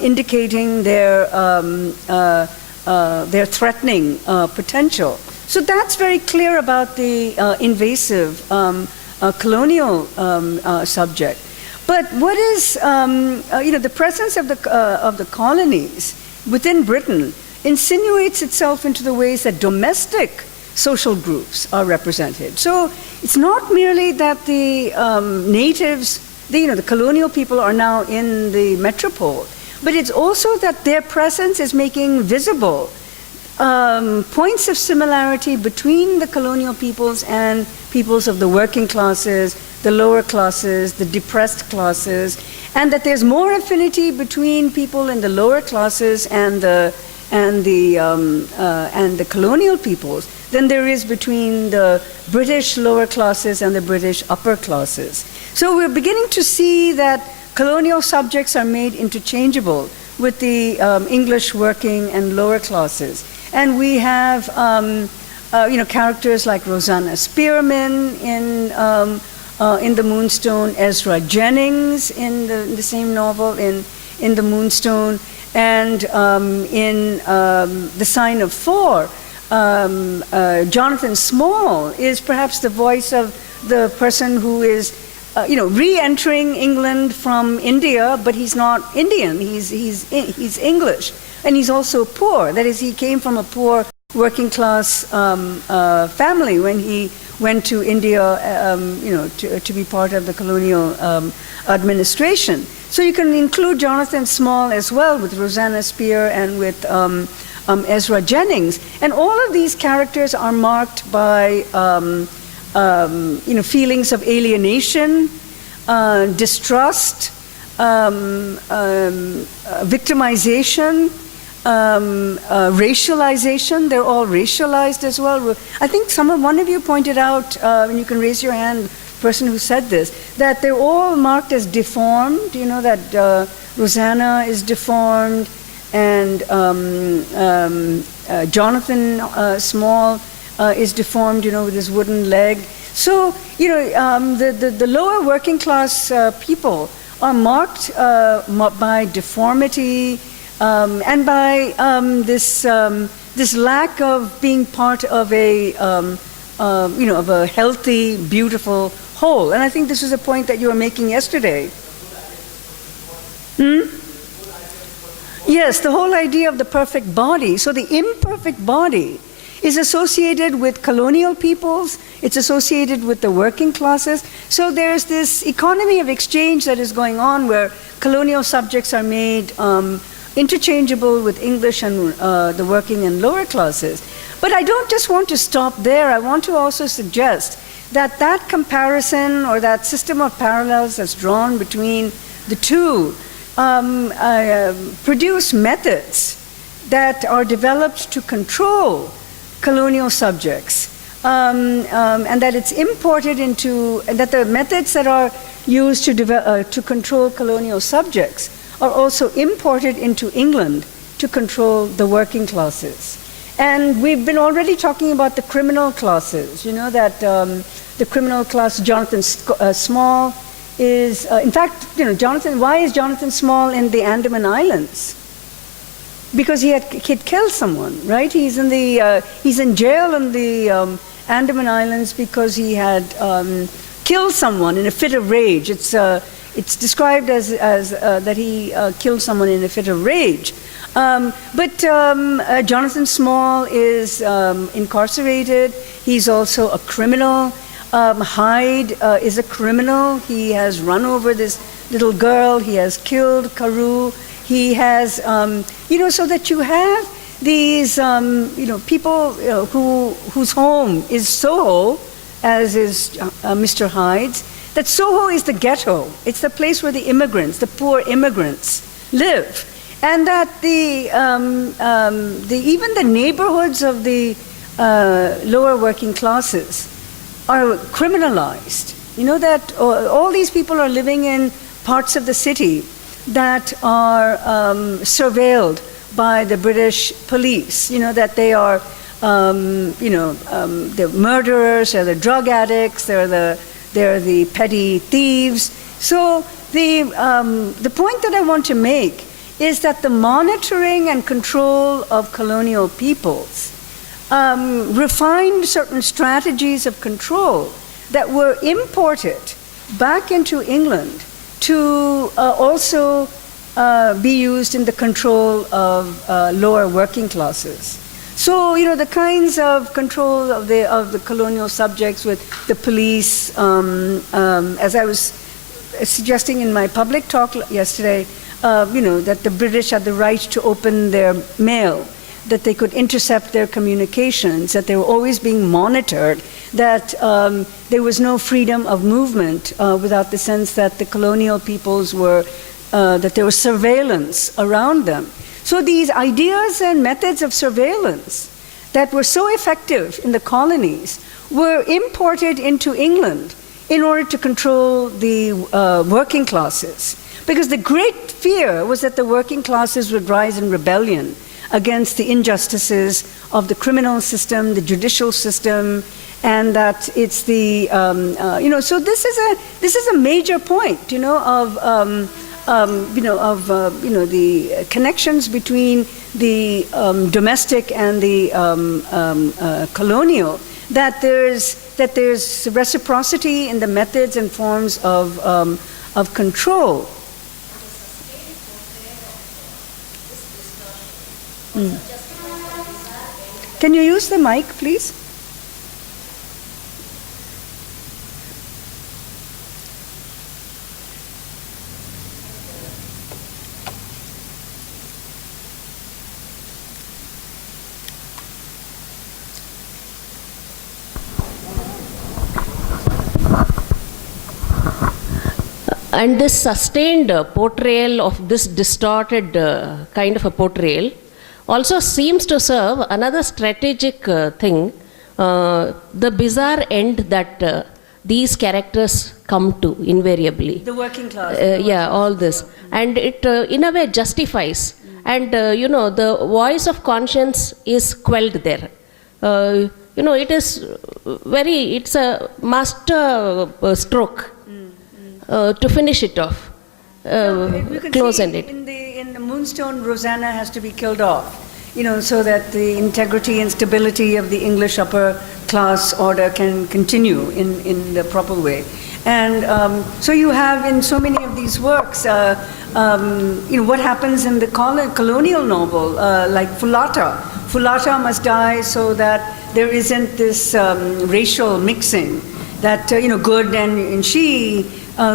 indicating their threatening potential. So that's very clear about the invasive colonial subject. But what is, the presence of the colonies within Britain insinuates itself into the ways that domestic social groups are represented. So it's not merely that the natives, the colonial people are now in the metropole, but it's also that their presence is making visible points of similarity between the colonial peoples and peoples of the working classes, the lower classes, the depressed classes, and that there's more affinity between people in the lower classes and the colonial peoples than there is between the British lower classes and the British upper classes. So we're beginning to see that colonial subjects are made interchangeable with the English working and lower classes. And we have characters like Rosanna Spearman in the Moonstone, Ezra Jennings in the same novel in the Moonstone, and in The Sign of Four, Jonathan Small is perhaps the voice of the person who is re-entering England from India, but he's not Indian, he's English, and he's also poor. That is, he came from a poor working class family when he went to India, to be part of the colonial administration. So you can include Jonathan Small as well, with Rosanna Spear and with Ezra Jennings. And all of these characters are marked by feelings of alienation, distrust, victimization, racialization. They're all racialized as well. I think one of you pointed out, and you can raise your hand, person who said this, that they're all marked as deformed, that Rosanna is deformed, and Jonathan Small is deformed, with his wooden leg. So, the lower working class people are marked by deformity and by this lack of being part of a of a healthy, beautiful whole. And I think this is a point that you were making yesterday. Yes, the whole idea of the perfect body. So the imperfect body is associated with colonial peoples, it's associated with the working classes. So there's this economy of exchange that is going on where colonial subjects are made interchangeable with English and the working and lower classes. But I don't just want to stop there. I want to also suggest that that comparison or that system of parallels that's drawn between the two produce methods that are developed to control colonial subjects, and that it's imported into, and that the methods that are used to control colonial subjects are also imported into England to control the working classes. And we've been already talking about the criminal classes, that the criminal class, Jonathan Small is, in fact, why is Jonathan Small in the Andaman Islands? Because he'd killed someone, right? He's in jail in the Andaman Islands because he had killed someone in a fit of rage. It's described as that he killed someone in a fit of rage. But Jonathan Small is incarcerated. He's also a criminal. Hyde is a criminal. He has run over this little girl. He has killed Carew. He has, so that you have these, people whose home is Soho, as is Mr. Hyde's. That Soho is the ghetto. It's the place where the immigrants, the poor immigrants, live. And that even the neighborhoods of the lower working classes are criminalized. That all these people are living in parts of the city that are surveilled by the British police. That they are, the murderers, they're the drug addicts, they're the petty thieves. So the point that I want to make is that the monitoring and control of colonial peoples refined certain strategies of control that were imported back into England to also be used in the control of lower working classes. So, the kinds of control of the colonial subjects with the police, as I was suggesting in my public talk yesterday, that the British had the right to open their mail, that they could intercept their communications, that they were always being monitored, that there was no freedom of movement without the sense that the colonial peoples were, that there was surveillance around them. So these ideas and methods of surveillance that were so effective in the colonies were imported into England in order to control the working classes. Because the great fear was that the working classes would rise in rebellion against the injustices of the criminal system, the judicial system, and that it's the, so this is a major point, of the connections between the domestic and the colonial, that there's reciprocity in the methods and forms of control. Can you use the mic, please? And this sustained portrayal of this distorted kind of a portrayal also seems to serve another strategic thing, the bizarre end that these characters come to invariably. The working class. Yeah, all this. And it in a way justifies. And the voice of conscience is quelled there. It is it's a master stroke to finish it off. Close ended. In the Moonstone, Rosanna has to be killed off, so that the integrity and stability of the English upper class order can continue in the proper way. And so you have in so many of these works, what happens in the colonial novel, like Fulata. Fulata must die so that there isn't this racial mixing, that good and she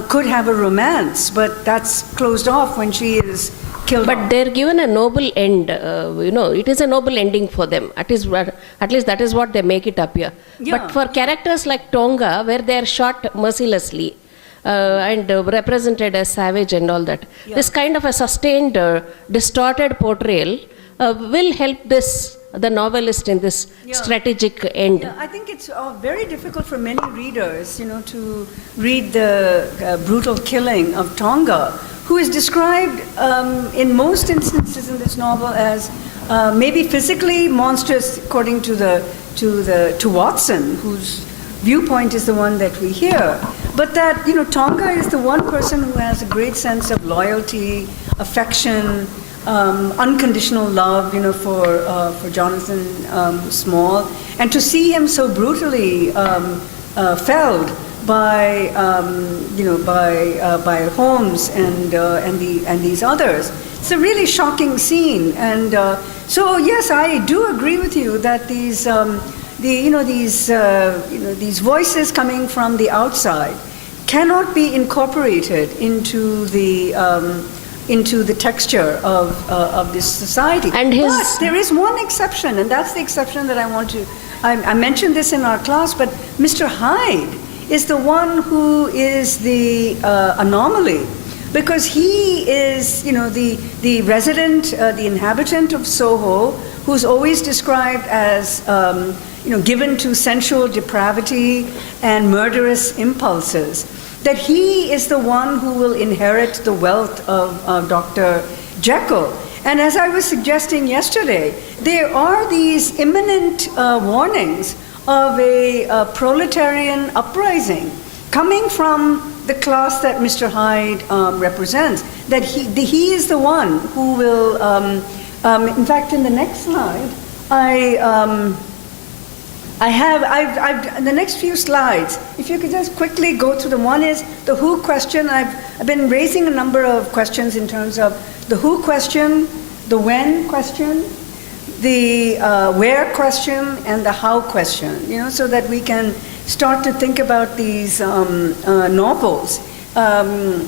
could have a romance, but that's closed off when she is killed But off. they're given a noble end. It is a noble ending for them. At least that is what they make it appear. Yeah. But for characters like Tonga, where they are shot mercilessly and represented as savage and all that, this kind of a sustained, distorted portrayal will help the novelist in this strategic end. Yeah, I think it's very difficult for many readers, to read the brutal killing of Tonga, who is described in most instances in this novel as maybe physically monstrous, according to Watson, whose viewpoint is the one that we hear, but that Tonga is the one person who has a great sense of loyalty, affection, unconditional love, for Jonathan Small, and to see him so brutally felled by Holmes and these others. It's a really shocking scene, and so yes, I do agree with you that these voices coming from the outside cannot be incorporated into the texture of this society. But there is one exception, and that's the exception that I mentioned this in our class, but Mr. Hyde is the one who is the anomaly, because he is, the resident, the inhabitant of Soho, who's always described as, given to sensual depravity and murderous impulses, that he is the one who will inherit the wealth of Dr. Jekyll. And as I was suggesting yesterday, there are these imminent warnings of a proletarian uprising coming from the class that Mr. Hyde represents, that he is the one who will, in fact, in the next slide, I've the next few slides, if you could just quickly go through them. One is the who question. I've been raising a number of questions in terms of the who question, the when question, the where question, and the how question, so that we can start to think about these novels, in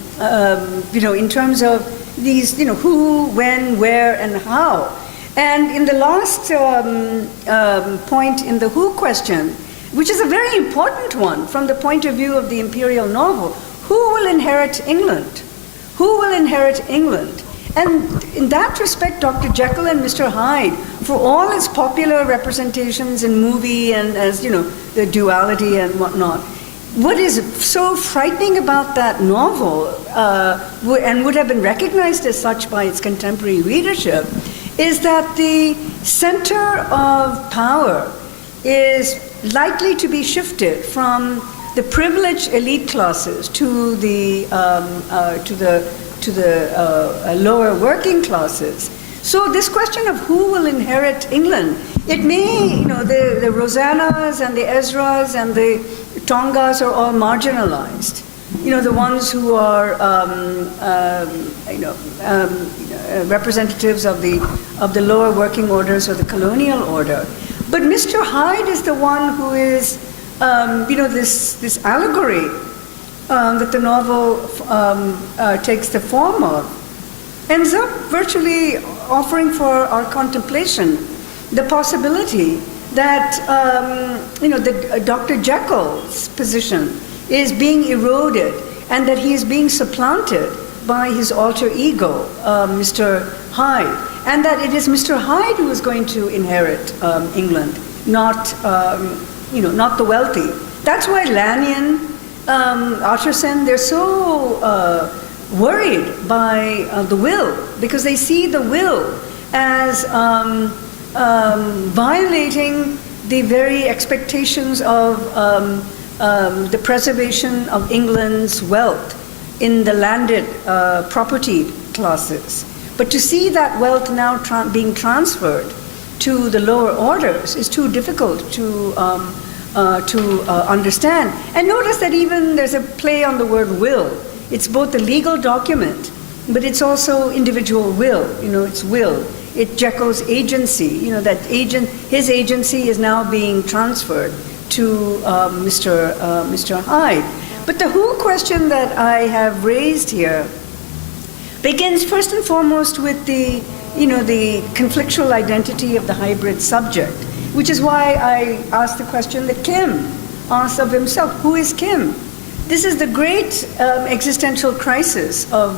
terms of these, who, when, where, and how. And in the last point in the who question, which is a very important one from the point of view of the Imperial novel, who will inherit England? Who will inherit England? And in that respect, Dr. Jekyll and Mr. Hyde, for all its popular representations in movie and as, the duality and whatnot, what is so frightening about that novel, and would have been recognized as such by its contemporary readership, is that the center of power is likely to be shifted from the privileged elite classes to the lower working classes. So this question of who will inherit England, it may, the Rosannas and the Ezras and the Tongas are all marginalized. The ones who are, representatives of the lower working orders or the colonial order. But Mr. Hyde is the one who is, this allegory that the novel takes the form of, ends up virtually offering for our contemplation the possibility that, Dr. Jekyll's position is being eroded and that he is being supplanted by his alter ego, Mr. Hyde, and that it is Mr. Hyde who is going to inherit England, not the wealthy. That's why Lanyon Artisan, they're so worried by the will, because they see the will as violating the very expectations of the preservation of England's wealth in the landed property classes. But to see that wealth now being transferred to the lower orders is too difficult to understand. And notice that even there's a play on the word will. It's both a legal document, but it's also individual will. It's will. It Jekyll's agency. That his agency is now being transferred to Mr. Hyde. But the whole question that I have raised here begins first and foremost with the conflictual identity of the hybrid subject, which is why I asked the question that Kim asked of himself: who is Kim? This is the great existential crisis of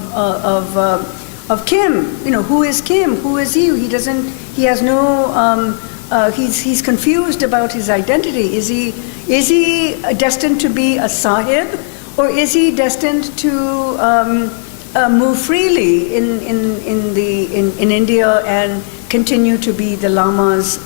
Kim. Who is Kim? Who is he? He has no. He's confused about his identity. Is he destined to be a sahib, or is he destined to move freely in India and continue to be the Lama's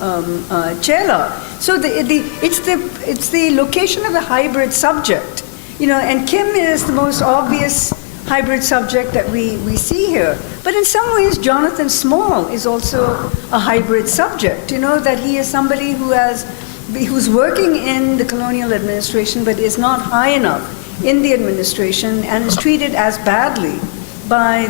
chela? So it's the location of the hybrid subject, and Kim is the most obvious hybrid subject that we see here. But in some ways, Jonathan Small is also a hybrid subject. That he is somebody who's working in the colonial administration, but is not high enough in the administration and is treated as badly by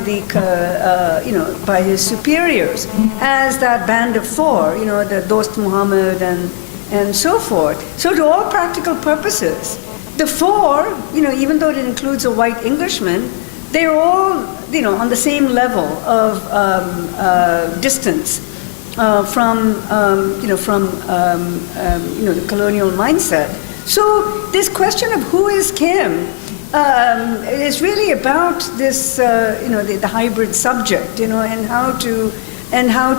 by his superiors as that band of four, the Dost Muhammad and so forth. So to all practical purposes, the four, even though it includes a white Englishman, they're all, on the same level of distance from the colonial mindset. So this question of who is Kim is really about this, the hybrid subject, and how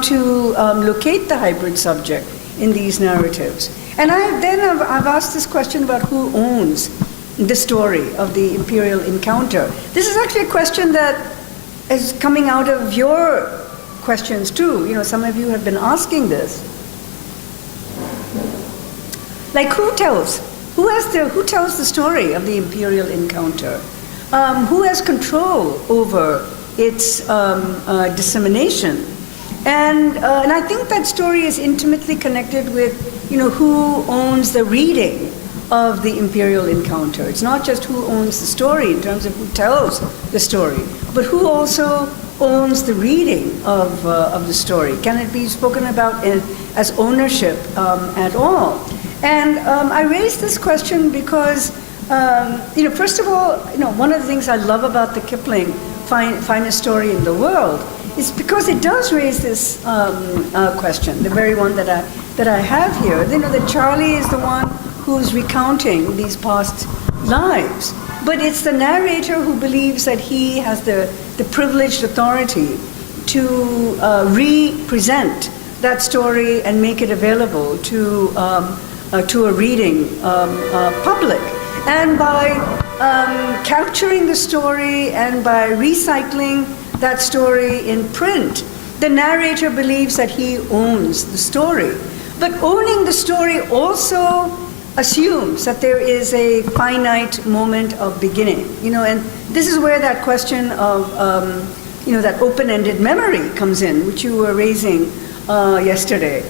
to locate the hybrid subject in these narratives. And I've asked this question about who owns the story of the Imperial encounter. This is actually a question that is coming out of your questions too. Some of you have been asking this. Like, who tells the story of the Imperial encounter? Who has control over its dissemination? And I think that story is intimately connected with, who owns the reading of the Imperial encounter. It's not just who owns the story in terms of who tells the story, but who also owns the reading of the story. Can it be spoken about as ownership at all? And I raised this question because, first of all, one of the things I love about the Kipling finest story in the world is because it does raise this question, the very one that I have here. That Charlie is the one who's recounting these past lives, but it's the narrator who believes that he has the privileged authority to represent that story and make it available to a reading public. And by capturing the story and by recycling that story in print, the narrator believes that he owns the story. But owning the story also assumes that there is a finite moment of beginning, and this is where that question of, that open-ended memory comes in, which you were raising yesterday.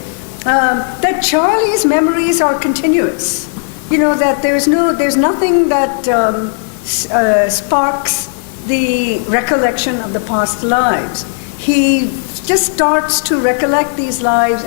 That Charlie's memories are continuous, that there's nothing that sparks the recollection of the past lives. He just starts to recollect these lives,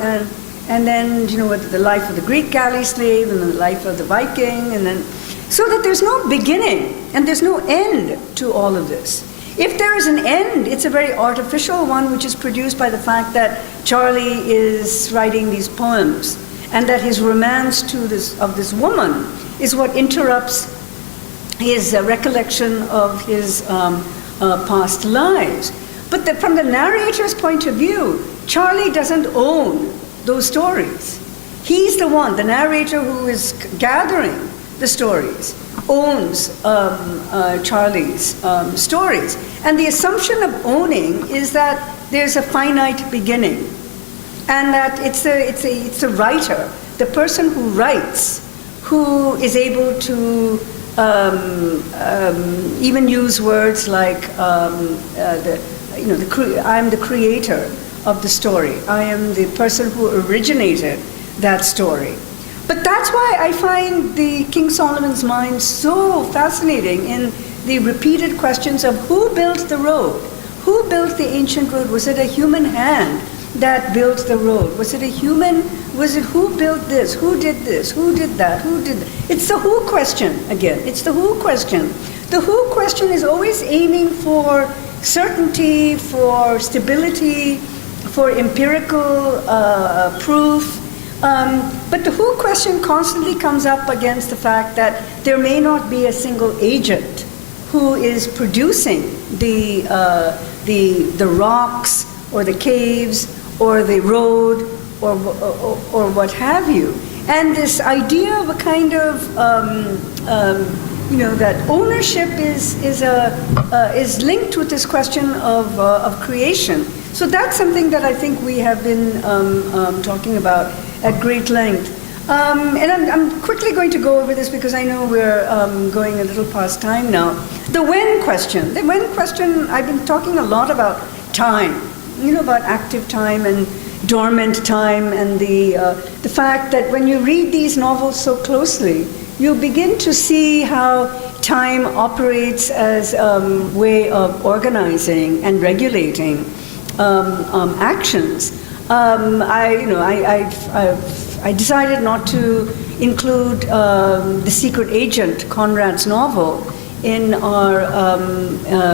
and then, with the life of the Greek galley slave and the life of the Viking, and then, so that there's no beginning and there's no end to all of this. If there is an end, it's a very artificial one, which is produced by the fact that Charlie is writing these poems, and that his romance of this woman is what interrupts his recollection of his past lives. But from the narrator's point of view, Charlie doesn't own those stories. He's the one, the narrator, who is gathering the stories, owns Charlie's stories. And the assumption of owning is that there's a finite beginning, and that it's the writer, the person who writes, who is able to even use words like I am the creator of the story. I am the person who originated that story. But that's why I find the King Solomon's Mine so fascinating in the repeated questions of who built the road? Who built the ancient road? Was it a human hand that built the road? Was it a human? Was it who built this? Who did this? Who did that? Who did that? It's the who question again. It's the who question. The who question is always aiming for certainty, for stability, for empirical proof. But the who question constantly comes up against the fact that there may not be a single agent who is producing the rocks or the caves or the road or what have you. And this idea of a kind of that ownership is linked with this question of creation. So that's something that I think we have been talking about at great length. And I'm quickly going to go over this because I know we're going a little past time now. The when question. The when question, I've been talking a lot about time, about active time and dormant time, and the fact that when you read these novels so closely, you begin to see how time operates as a way of organizing and regulating actions. I decided not to include The Secret Agent, Conrad's novel, in our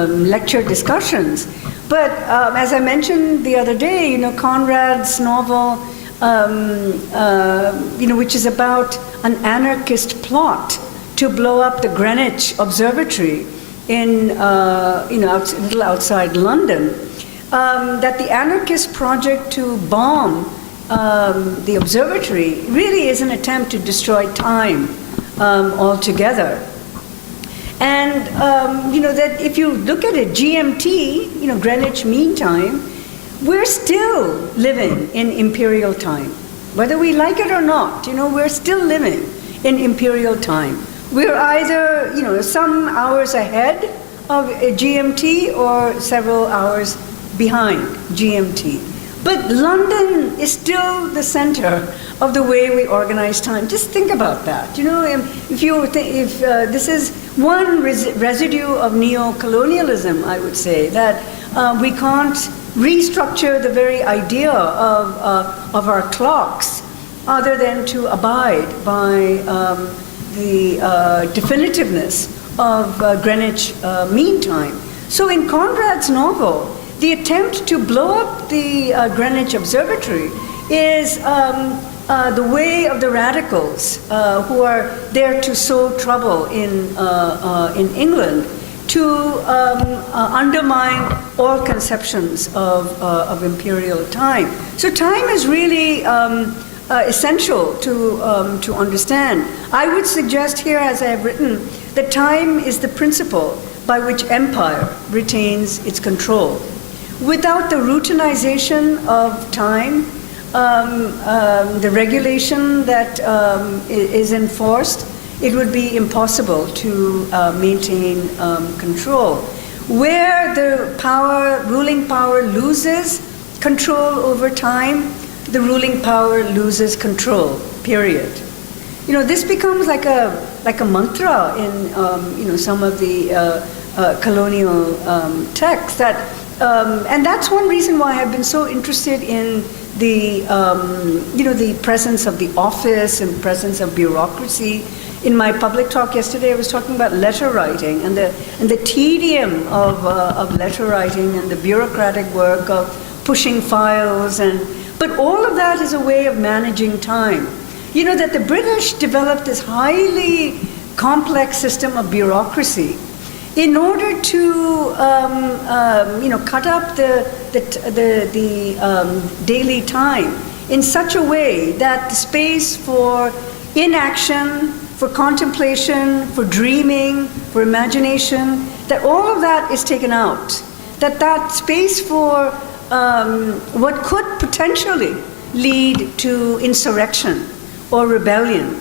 lecture discussions. But as I mentioned the other day, Conrad's novel, which is about an anarchist plot to blow up the Greenwich Observatory in, a little outside London, that the anarchist project to bomb the observatory really is an attempt to destroy time altogether. And, that if you look at it, GMT, Greenwich Mean Time, we're still living in imperial time. Whether we like it or not, we're still living in imperial time. We're either, some hours ahead of GMT or several hours behind GMT. But London is still the center of the way we organize time. Just think about that. If this is one residue of neo-colonialism, I would say, that we can't restructure the very idea of our clocks other than to abide by the definitiveness of Greenwich Mean Time. So in Conrad's novel, the attempt to blow up the Greenwich Observatory is the way of the radicals who are there to sow trouble in England, to undermine all conceptions of imperial time. So time is really essential to understand. I would suggest here, as I have written, that time is the principle by which empire retains its control. Without the routinization of time, the regulation that is enforced, it would be impossible to maintain control. Where the ruling power loses control over time, the ruling power loses control, period. This becomes like a mantra in some of the colonial texts that. And that's one reason why I've been so interested in the presence of the office and presence of bureaucracy. In my public talk yesterday, I was talking about letter writing and the tedium of letter writing and the bureaucratic work of pushing files, but all of that is a way of managing time. That the British developed this highly complex system of bureaucracy in order to cut up the daily time in such a way that the space for inaction, for contemplation, for dreaming, for imagination, that all of that is taken out. That space for what could potentially lead to insurrection or rebellion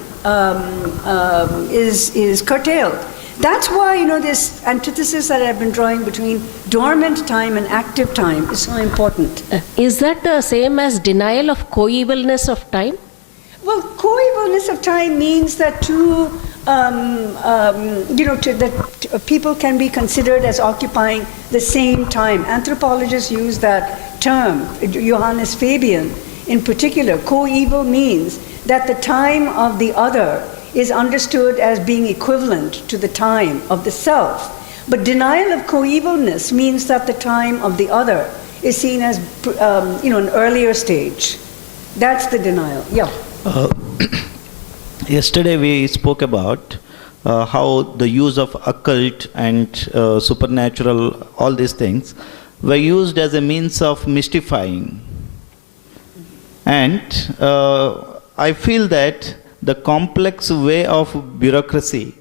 is curtailed. That's why, this antithesis that I've been drawing between dormant time and active time is so important. Is that the same as denial of coevalness of time? Well, coevalness of time means that that people can be considered as occupying the same time. Anthropologists use that term, Johannes Fabian in particular. Coeval means that the time of the other is understood as being equivalent to the time of the self. But denial of coevalness means that the time of the other is seen as an earlier stage. That's the denial. Yeah. Yesterday we spoke about how the use of occult and supernatural, all these things, were used as a means of mystifying. And I feel that the complex way of bureaucracy,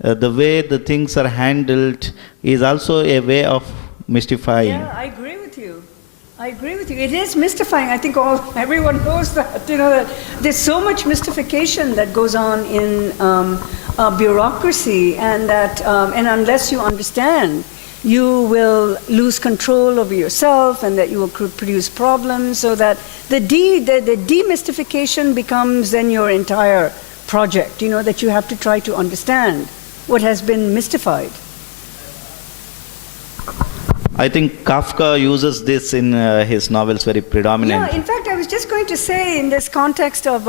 the way the things are handled, is also a way of mystifying. Yeah, I agree with you. It is mystifying. I think everyone knows that. That there's so much mystification that goes on in bureaucracy, and that and unless you understand, you will lose control over yourself, and that you will produce problems. So that the demystification becomes then your entire project. That you have to try to understand what has been mystified. I think Kafka uses this in his novels very predominantly. Yeah, in fact, I was just going to say in this context of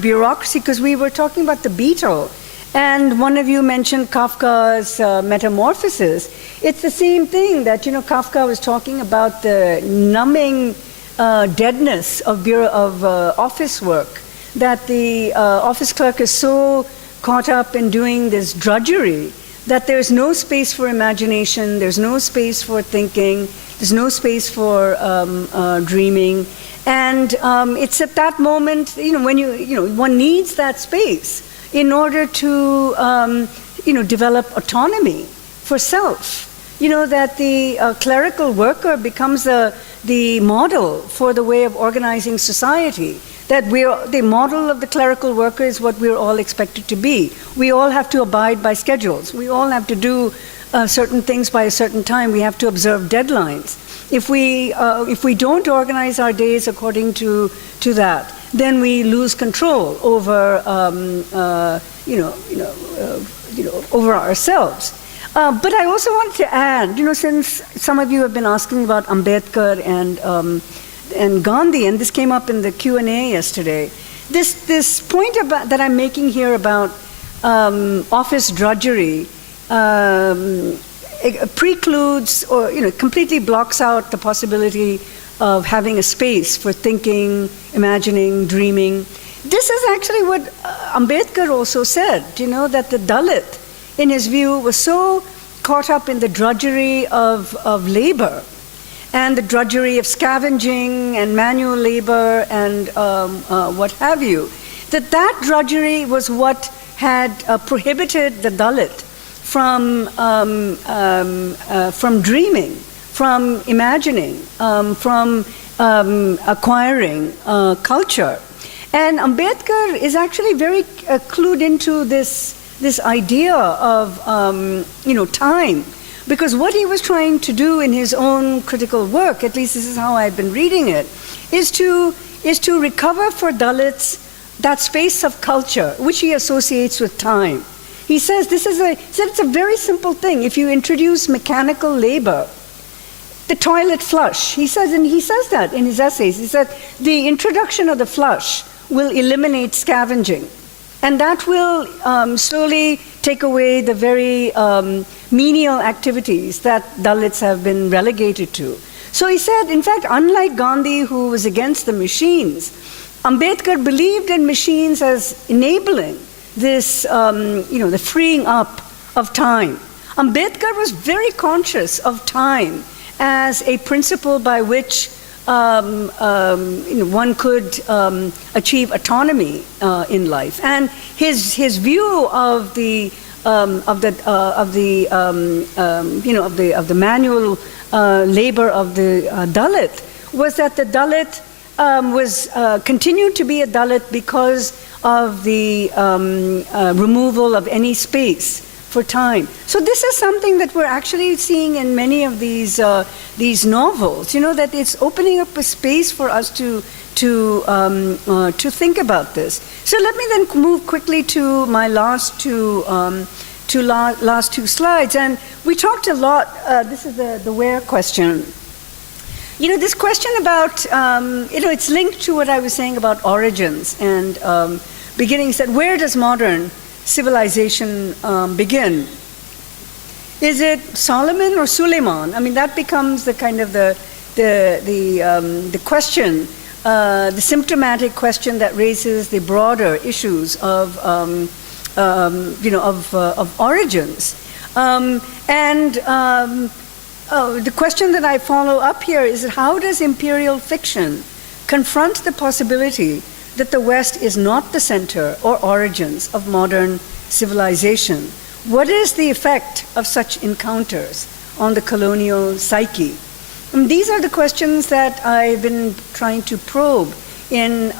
bureaucracy, because we were talking about the beetle, and one of you mentioned Kafka's Metamorphosis. It's the same thing that Kafka was talking about the numbing deadness of office work, that the office clerk is so caught up in doing this drudgery that there's no space for imagination, there's no space for thinking, there's no space for dreaming. And it's at that moment, when one needs that space in order to, develop autonomy for self. That the clerical worker becomes the model for the way of organizing society. That the model of the clerical worker is what we're all expected to be. We all have to abide by schedules. We all have to do certain things by a certain time. We have to observe deadlines. If we don't organize our days according to that, then we lose control over over ourselves. But I also want to add, since some of you have been asking about Ambedkar and Gandhi, and this came up in the Q&A yesterday. This point that I'm making here about office drudgery precludes or completely blocks out the possibility of having a space for thinking, imagining, dreaming. This is actually what Ambedkar also said. That the Dalit, in his view, was so caught up in the drudgery of labor, and the drudgery of scavenging and manual labor and what have you, that drudgery was what had prohibited the Dalit from dreaming, from imagining, from acquiring culture. And Ambedkar is actually very clued into this idea of time. Because what he was trying to do in his own critical work, at least this is how I've been reading it, is to recover for Dalits that space of culture, which he associates with time. He says it's a very simple thing. If you introduce mechanical labor, the toilet flush, he says that in his essays, he said the introduction of the flush will eliminate scavenging. And that will slowly take away the very menial activities that Dalits have been relegated to. So he said, in fact, unlike Gandhi, who was against the machines, Ambedkar believed in machines as enabling this, the freeing up of time. Ambedkar was very conscious of time as a principle by which one could achieve autonomy in life. And his view of the manual labor of the Dalit was that the Dalit was continued to be a Dalit because of the removal of any space for time. So this is something that we're actually seeing in many of these novels. That it's opening up a space for us to think about this. So let me then move quickly to my last two slides. And we talked a lot. This is the where question. This question about it's linked to what I was saying about origins and beginnings. That where does modern civilization begin? Is it Solomon or Suleiman? I mean, that becomes the kind of the question, the symptomatic question that raises the broader issues of origins. The question that I follow up here is how does imperial fiction confront the possibility that the West is not the center or origins of modern civilization? What is the effect of such encounters on the colonial psyche? And these are the questions that I've been trying to probe in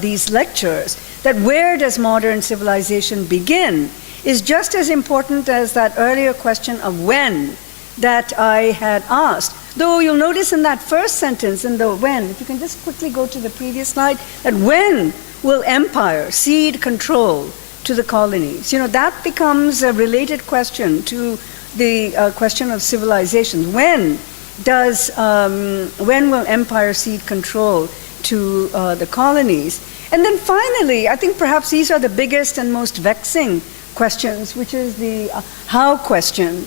these lectures, that where does modern civilization begin is just as important as that earlier question of when that I had asked. Though you'll notice in that first sentence, in the when, if you can just quickly go to the previous slide, that when will empire cede control to the colonies? That becomes a related question to the question of civilization. When will empire cede control to the colonies? And then finally, I think perhaps these are the biggest and most vexing questions, which is the how question.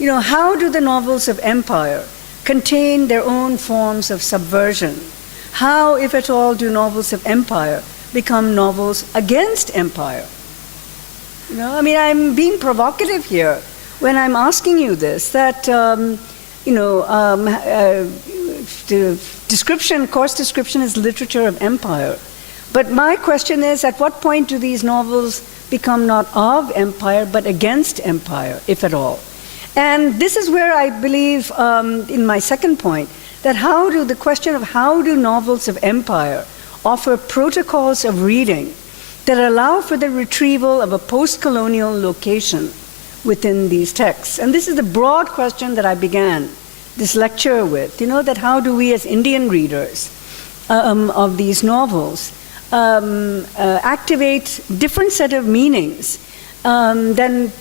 How do the novels of empire contain their own forms of subversion? How, if at all, do novels of empire become novels against empire? I'm being provocative here when I'm asking you this, that, the course description is literature of empire. But my question is, at what point do these novels become not of empire, but against empire, if at all? And this is where I believe, in my second point, that the question of how do novels of empire offer protocols of reading that allow for the retrieval of a post-colonial location within these texts. And this is the broad question that I began this lecture with, that how do we as Indian readers of these novels activate different set of meanings than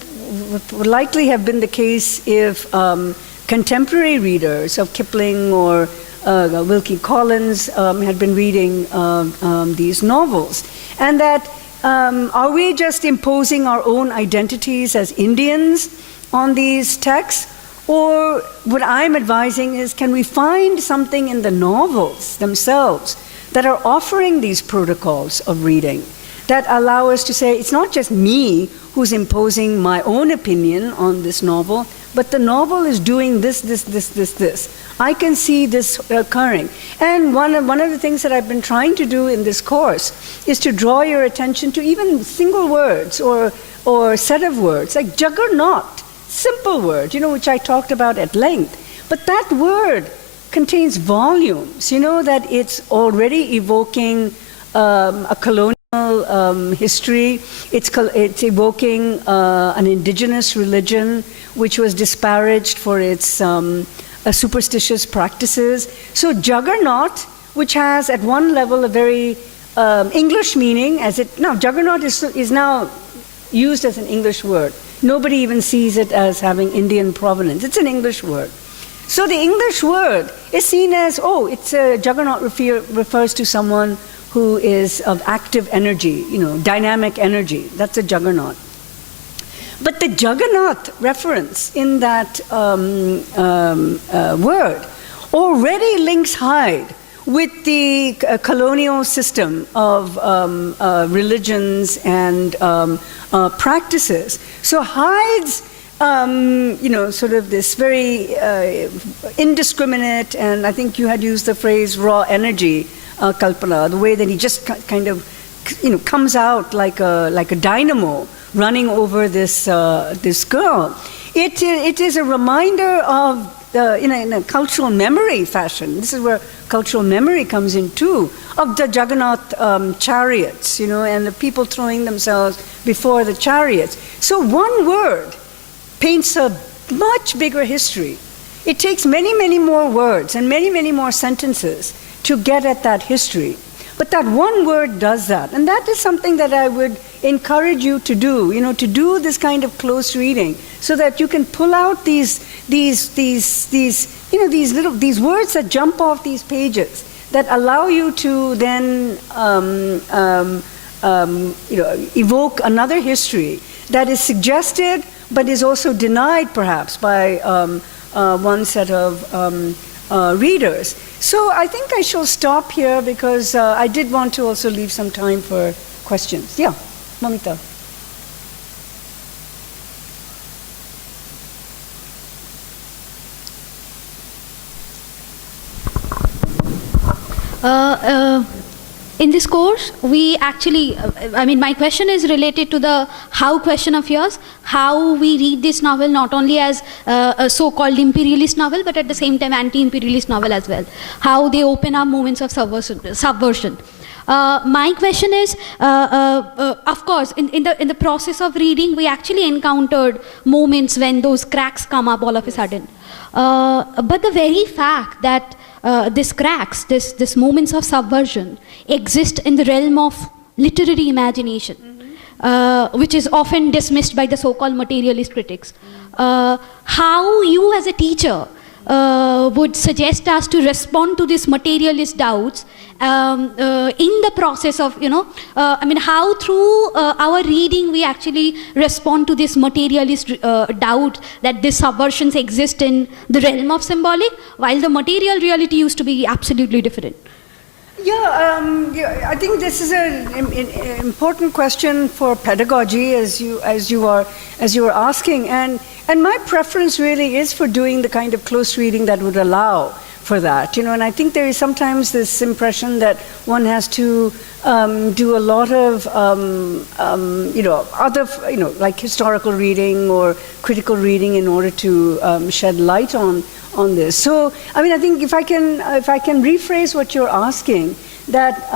would likely have been the case if contemporary readers of Kipling or Wilkie Collins had been reading these novels. And that are we just imposing our own identities as Indians on these texts? Or what I'm advising is, can we find something in the novels themselves that are offering these protocols of reading that allow us to say, it's not just me who's imposing my own opinion on this novel, but the novel is doing this. I can see this occurring. And one of the things that I've been trying to do in this course is to draw your attention to even single words or set of words, like juggernaut, simple word, which I talked about at length. But that word contains volumes, that it's already evoking a colonial history. It's evoking an indigenous religion which was disparaged for its superstitious practices. So juggernaut, which has at one level a very English meaning, juggernaut is now used as an English word. Nobody even sees it as having Indian provenance. It's an English word. So the English word is seen as, it's a juggernaut refers to someone who is of active energy, dynamic energy. That's a juggernaut. But the juggernaut reference in that word already links Hyde with the colonial system of religions and practices. So Hyde's sort of this very indiscriminate, and I think you had used the phrase raw energy, Kalpana, the way that he just kind of, comes out like a dynamo running over this girl. It is a reminder of, in a cultural memory fashion, this is where cultural memory comes in too, of the Jagannath chariots, and the people throwing themselves before the chariots. So one word paints a much bigger history. It takes many, many more words and many, many more sentences to get at that history. But that one word does that. And that is something that I would encourage you to do, to do this kind of close reading so that you can pull out these words that jump off these pages that allow you to then evoke another history that is suggested but is also denied perhaps by one set of readers. So I think I shall stop here because I did want to also leave some time for questions. Yeah, Mamita. In this course, we actually, my question is related to the how question of yours, how we read this novel not only as a so-called imperialist novel, but at the same time anti-imperialist novel as well. How they open up moments of subversion. My question is, of course, in the process of reading, we actually encountered moments when those cracks come up all of a sudden. But the very fact that these cracks, this moments of subversion exist in the realm of literary imagination, which is often dismissed by the so-called materialist critics. How you as a teacher would suggest us to respond to these materialist doubts in the process of, how through our reading we actually respond to this materialist doubt that these subversions exist in the realm of symbolic, while the material reality used to be absolutely different. I think this is an important question for pedagogy, as you are asking, and my preference really is for doing the kind of close reading that would allow for that, and I think there is sometimes this impression that one has to do a lot of other like historical reading or critical reading in order to shed light on this. So I think if I can rephrase what you're asking, that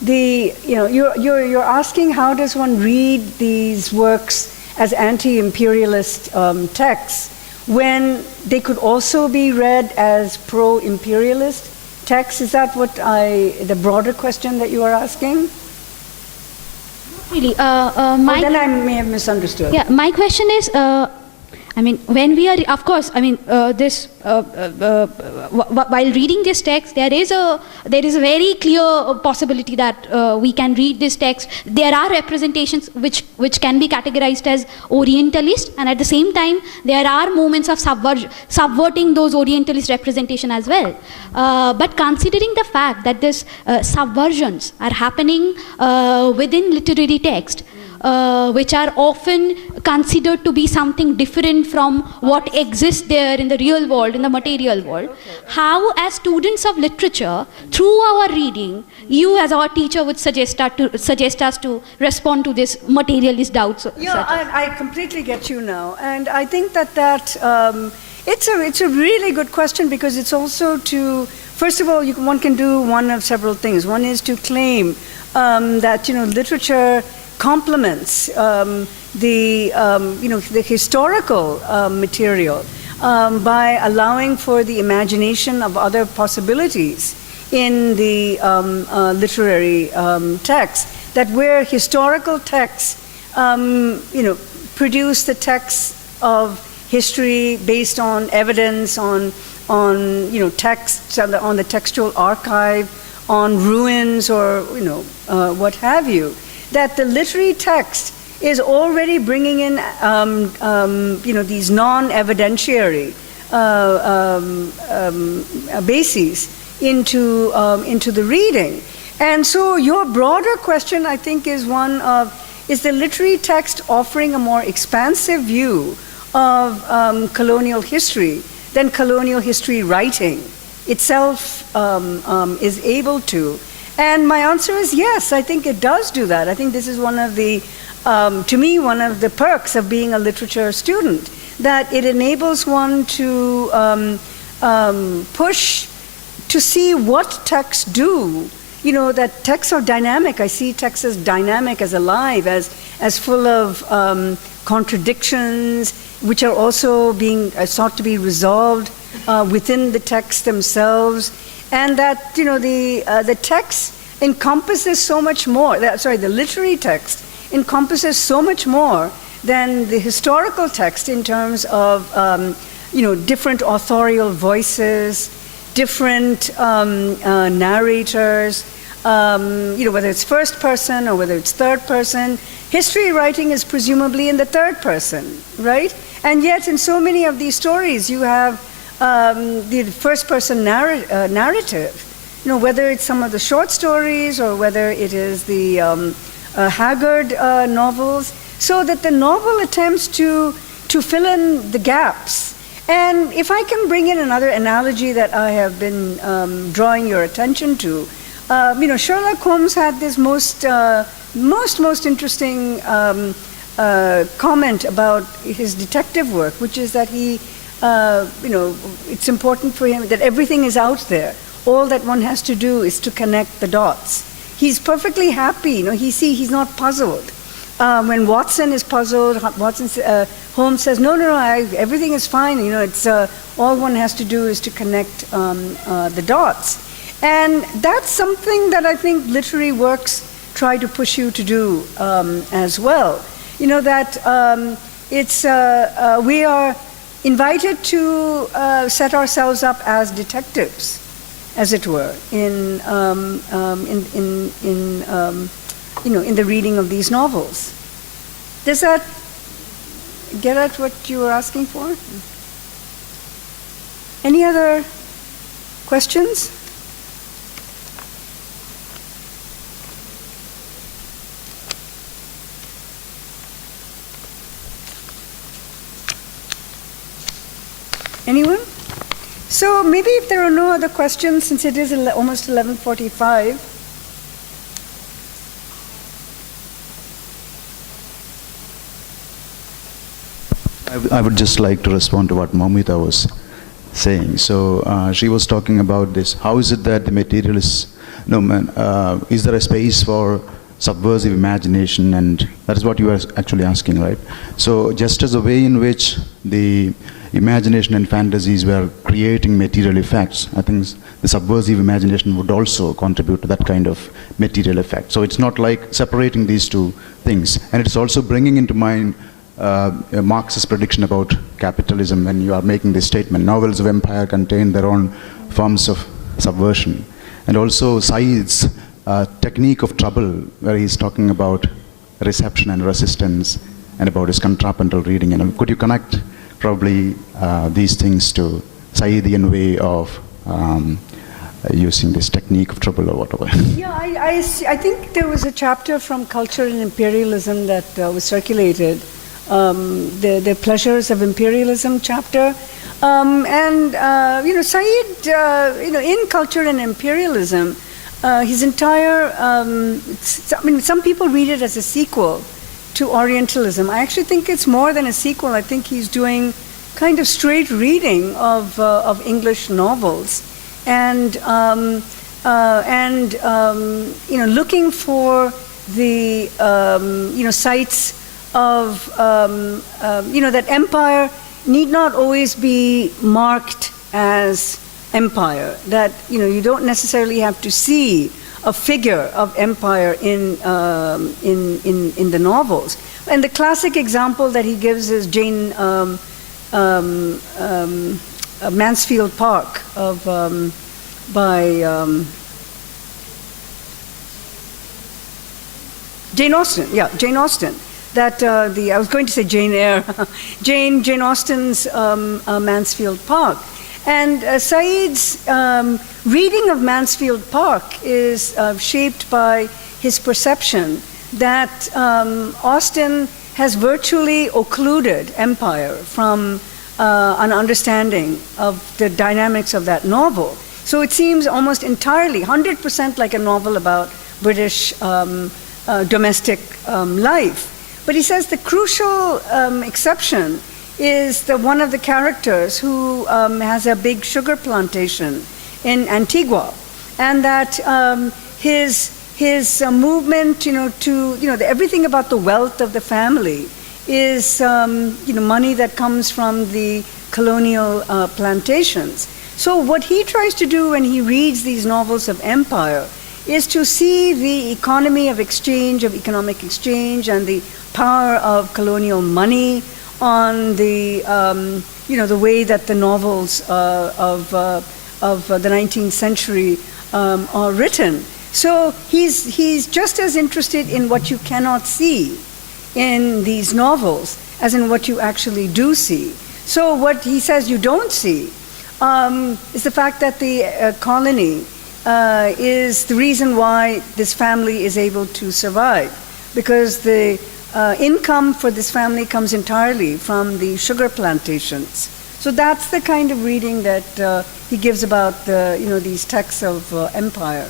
you're asking how does one read these works as anti-imperialist texts when they could also be read as pro-imperialist texts? Is that what the broader question that you are asking? Really, then I may have misunderstood. Yeah, my question is, when we are, of course, while reading this text, there is a very clear possibility that we can read this text. There are representations which can be categorized as Orientalist, and at the same time, there are moments of subverting those Orientalist representation as well. But considering the fact that these subversions are happening within literary text, which are often considered to be something different from what exists there in the real world, in the material world. How, as students of literature, through our reading, you as our teacher would suggest us to respond to this materialist doubts? I completely get you now, and I think that it's a really good question, because it's also to, first of all, one can do one of several things. One is to claim that literature complements the historical material by allowing for the imagination of other possibilities in the literary text. That where historical texts, produce the texts of history based on evidence, on texts, on the textual archive, on ruins, or what have you. That the literary text is already bringing in, these non-evidentiary bases into the reading. And so your broader question, I think, is one of, is the literary text offering a more expansive view of colonial history than colonial history writing itself is able to? And my answer is yes, I think it does do that. I think this is one of the, to me, one of the perks of being a literature student, that it enables one to push to see what texts do. You know, that texts are dynamic. I see texts as dynamic, as alive, as full of contradictions, which are also being sought to be resolved within the texts themselves. And that, you know, the text encompasses so much more, the literary text encompasses so much more than the historical text in terms of, you know, different authorial voices, different narrators, you know, whether it's first person or whether it's third person. History writing is presumably in the third person, right? And yet in so many of these stories you have the first person narrative, you know, whether it's some of the short stories or whether it is the Haggard novels, so that the novel attempts to fill in the gaps. And if I can bring in another analogy that I have been drawing your attention to, you know, Sherlock Holmes had this most interesting comment about his detective work, which is that he, you know, it's important for him that everything is out there. All that one has to do is to connect the dots. He's perfectly happy, you know, he's not puzzled. When Watson is puzzled, Holmes says, no, everything is fine, you know, it's all one has to do is to connect the dots. And that's something that I think literary works try to push you to do as well. You know, that we are invited to set ourselves up as detectives, as it were, in you know, in the reading of these novels. Does that get at what you were asking for? Any other questions? Anyone? So maybe if there are no other questions, since it is almost 11:45. I would just like to respond to what Momita was saying. So she was talking about this. How is it that the materialists, is there a space for subversive imagination? And that is what you are actually asking, right? So just as a way in which the imagination and fantasies were creating material effects, I think the subversive imagination would also contribute to that kind of material effect. So it's not like separating these two things. And it's also bringing into mind Marx's prediction about capitalism when you are making this statement. Novels of empire contain their own forms of subversion. And also Said's technique of trouble, where he's talking about reception and resistance and about his contrapuntal reading. And could you connect probably these things to Saidian way of using this technique of trouble or whatever? Yeah, I think there was a chapter from Culture and Imperialism that was circulated, the Pleasures of Imperialism chapter. You know, Said, you know, in Culture and Imperialism, his entire, I mean, some people read it as a sequel to Orientalism. I actually think it's more than a sequel. I think he's doing kind of straight reading of English novels, and you know, looking for the you know, sites of you know, that empire need not always be marked as empire. That, you know, you don't necessarily have to see a figure of empire in the novels. And the classic example that he gives is Jane Mansfield Park by Jane Austen. Yeah, Jane Austen. That I was going to say Jane Eyre. Jane Austen's Mansfield Park. And Said's reading of Mansfield Park is shaped by his perception that Austen has virtually occluded empire from an understanding of the dynamics of that novel. So it seems almost entirely, 100% like a novel about British domestic life. But he says the crucial exception is one of the characters who has a big sugar plantation in Antigua, and that his movement, to everything about the wealth of the family is money that comes from the colonial plantations. So what he tries to do when he reads these novels of empire is to see the economy of exchange, of economic exchange, and the power of colonial money on the the way that the novels of the 19th century are written. So he's just as interested in what you cannot see in these novels as in what you actually do see. So what he says you don't see is the fact that the colony is the reason why this family is able to survive, because the income for this family comes entirely from the sugar plantations. So that's the kind of reading that he gives about these texts of empire.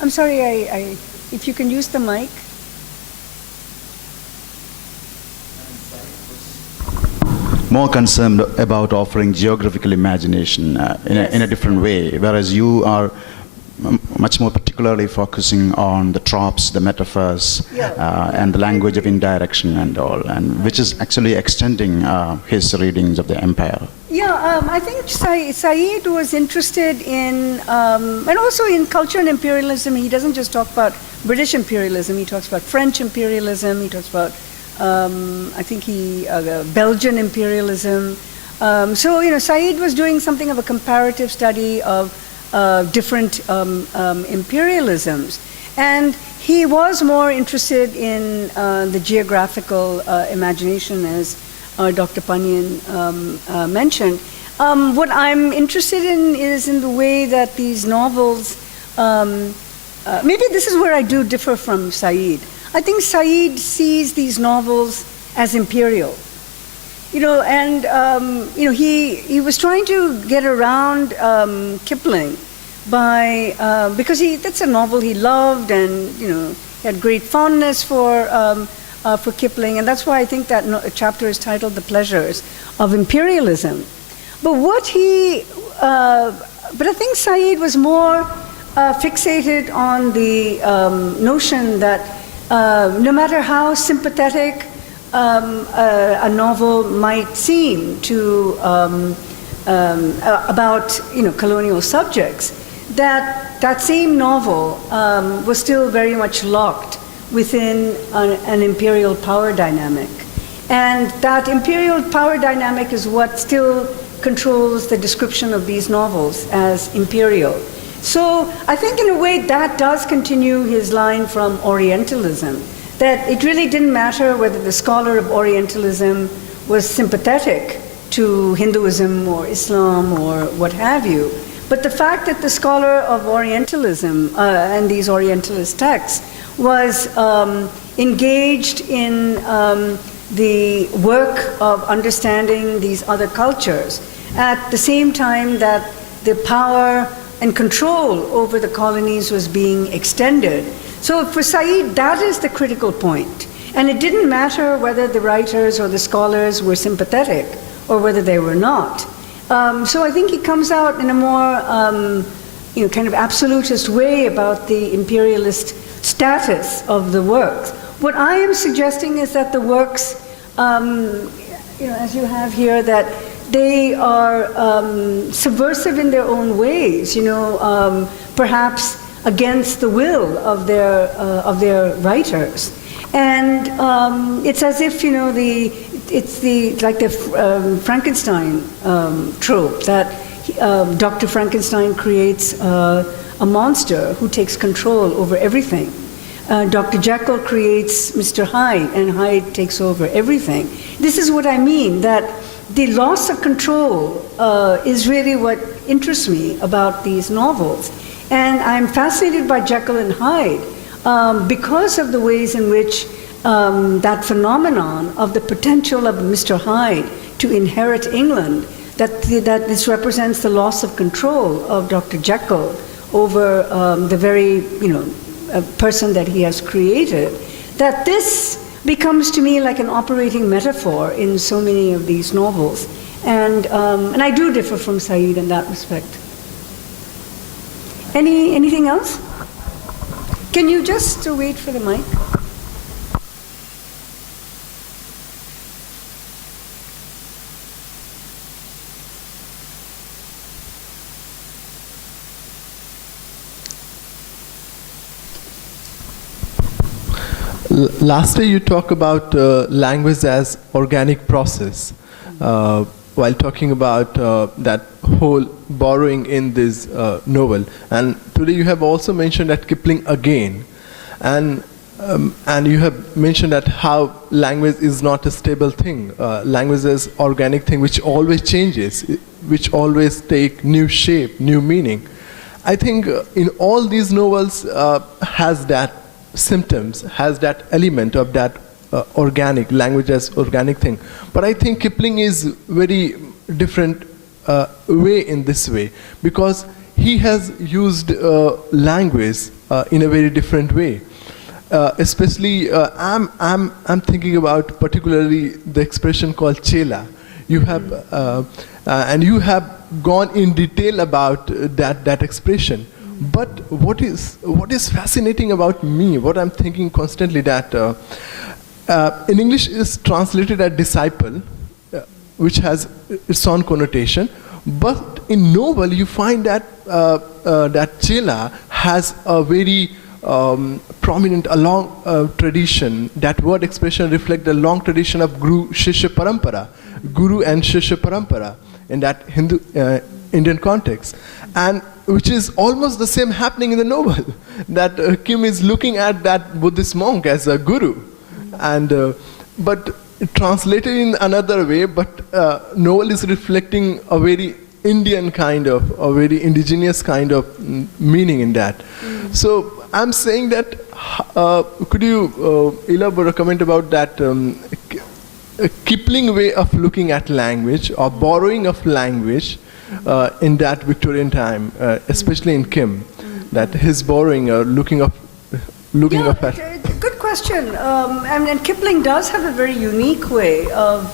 I'm sorry, if you can use the mic. More concerned about offering geographical imagination in a different way, whereas you are much more particularly focusing on the tropes, the metaphors, and the language of indirection and all, and which is actually extending his readings of the empire. Yeah, I think Said was interested in, and also in culture and imperialism. He doesn't just talk about British imperialism, he talks about French imperialism, he talks about, I think Belgian imperialism. So, Said was doing something of a comparative study of different imperialisms. And he was more interested in the geographical imagination, as Dr. Pannian mentioned. What I'm interested in is in the way that these novels, maybe this is where I do differ from Said. I think Said sees these novels as imperial. He was trying to get around Kipling by, because that's a novel he loved, and he had great fondness for Kipling, and that's why I think that chapter is titled "The Pleasures of Imperialism." But but I think Said was more fixated on the notion that no matter how sympathetic a novel might seem to about colonial subjects, that same novel was still very much locked within an imperial power dynamic, and that imperial power dynamic is what still controls the description of these novels as imperial. So I think in a way that does continue his line from Orientalism, that it really didn't matter whether the scholar of Orientalism was sympathetic to Hinduism or Islam or what have you, but the fact that the scholar of Orientalism and these Orientalist texts was engaged in the work of understanding these other cultures at the same time that the power and control over the colonies was being extended. So for Said, that is the critical point. And it didn't matter whether the writers or the scholars were sympathetic or whether they were not. So I think he comes out in a more kind of absolutist way about the imperialist status of the works. What I am suggesting is that the works, as you have here, that they are subversive in their own ways, perhaps against the will of their writers. And it's as if, it's like the Frankenstein trope, that Dr. Frankenstein creates a monster who takes control over everything. Dr. Jekyll creates Mr. Hyde, and Hyde takes over everything. This is what I mean, that the loss of control is really what interests me about these novels. And I'm fascinated by Jekyll and Hyde because of the ways in which that phenomenon of the potential of Mr. Hyde to inherit England, that this represents the loss of control of Dr. Jekyll over the very, person that he has created, that this becomes to me like an operating metaphor in so many of these novels. And I do differ from Saeed in that respect. Anything else? Can you just wait for the mic? Last day you talk about language as organic process, while talking about that whole borrowing in this novel. And today you have also mentioned that Kipling again, and you have mentioned that how language is not a stable thing. Language is organic thing which always changes, which always take new shape, new meaning. I think in all these novels has that symptoms, has that element of that organic, language as organic thing. But I think Kipling is very different way in this way, because he has used language in a very different way. Especially, I'm thinking about particularly the expression called chela. You have, and you have gone in detail about that expression. But what is fascinating about me, what I'm thinking constantly, that in English is translated as disciple, which has its own connotation. But in novel, you find that that chela has a very prominent, a long tradition. That word expression reflects the long tradition of Guru Shishya Parampara, Guru and Shishya Parampara in that Hindu Indian context, and which is almost the same happening in the novel. That Kim is looking at that Buddhist monk as a guru, and but translated in another way. But novel is reflecting a very Indian kind of, a very indigenous kind of meaning in that. So I'm saying that, could you elaborate, comment about that Kipling way of looking at language, or borrowing of language in that Victorian time, especially in Kim, that his borrowing or looking up at. Good question. And Kipling does have a very unique way of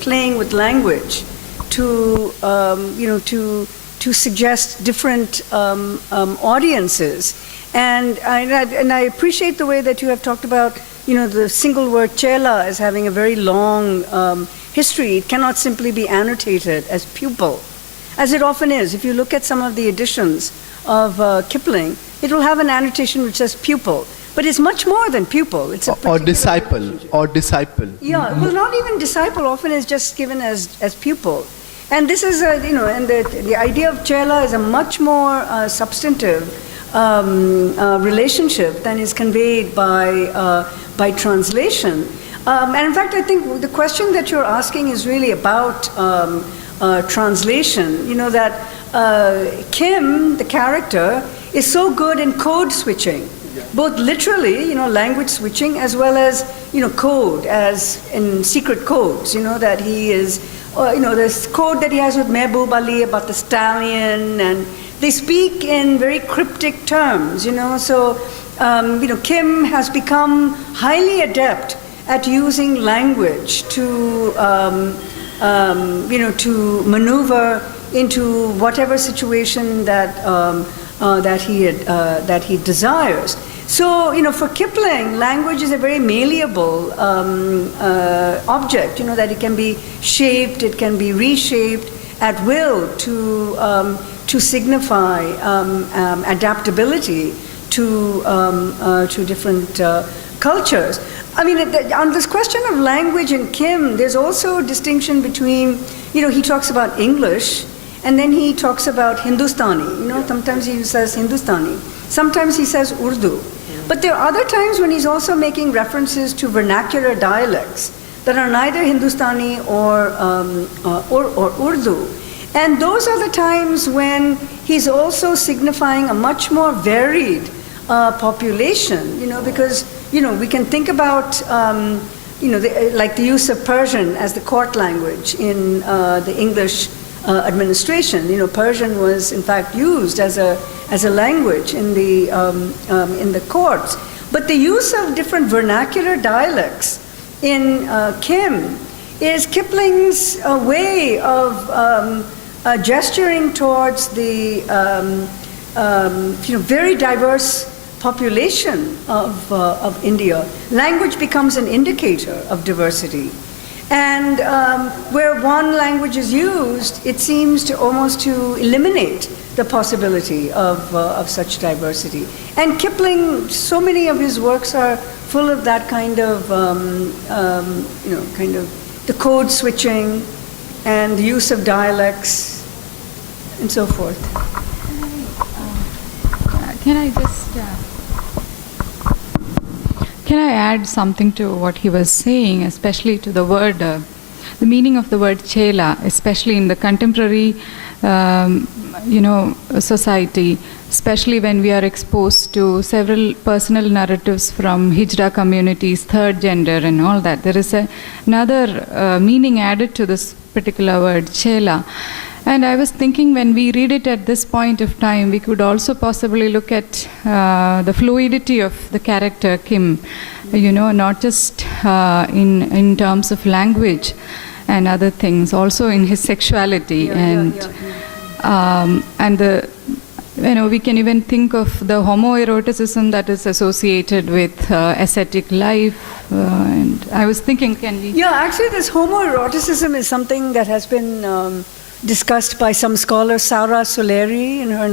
playing with language to to suggest different audiences. And I appreciate the way that you have talked about the single word chela as having a very long history. It cannot simply be annotated as pupil, as it often is. If you look at some of the editions of Kipling, it will have an annotation which says pupil, but it's much more than pupil. It's or disciple, or disciple. Yeah, well, not even disciple. Often is just given as pupil, and this is and the idea of chela is a much more substantive relationship than is conveyed by translation. And in fact, I think the question that you're asking is really about translation. That Kim, the character, is so good in code switching, both literally, language switching, as well as, code, as in secret codes, that he is, this code that he has with Mehboob Ali about the stallion, and they speak in very cryptic terms, so, Kim has become highly adept at using language to, to maneuver into whatever situation that he desires. So, for Kipling, language is a very malleable object. That it can be shaped, it can be reshaped at will to signify adaptability to different cultures. I mean, on this question of language in Kim, there's also a distinction between, he talks about English, and then he talks about Hindustani. Sometimes he says Hindustani, sometimes he says Urdu. But there are other times when he's also making references to vernacular dialects, that are neither Hindustani or Urdu. And those are the times when he's also signifying a much more varied population, because, we can think about, like the use of Persian as the court language in the English administration. Persian was in fact used as a language in the courts. But the use of different vernacular dialects in Kim is Kipling's way of gesturing towards the very diverse population of India. Language becomes an indicator of diversity. And where one language is used, it seems to almost to eliminate the possibility of such diversity. And Kipling, so many of his works are full of that kind of, kind of the code switching and the use of dialects and so forth. Can I add something to what he was saying, especially to the word, the meaning of the word chela, especially in the contemporary, society, especially when we are exposed to several personal narratives from Hijra communities, third gender and all that. There is another meaning added to this particular word, chela. And I was thinking when we read it at this point of time, we could also possibly look at the fluidity of the character Kim, not just in terms of language and other things, also in his sexuality. And the, we can even think of the homoeroticism that is associated with ascetic life. And I was thinking, can we... Yeah, actually this homoeroticism is something that has been discussed by some scholar, Sarah Soleri, in her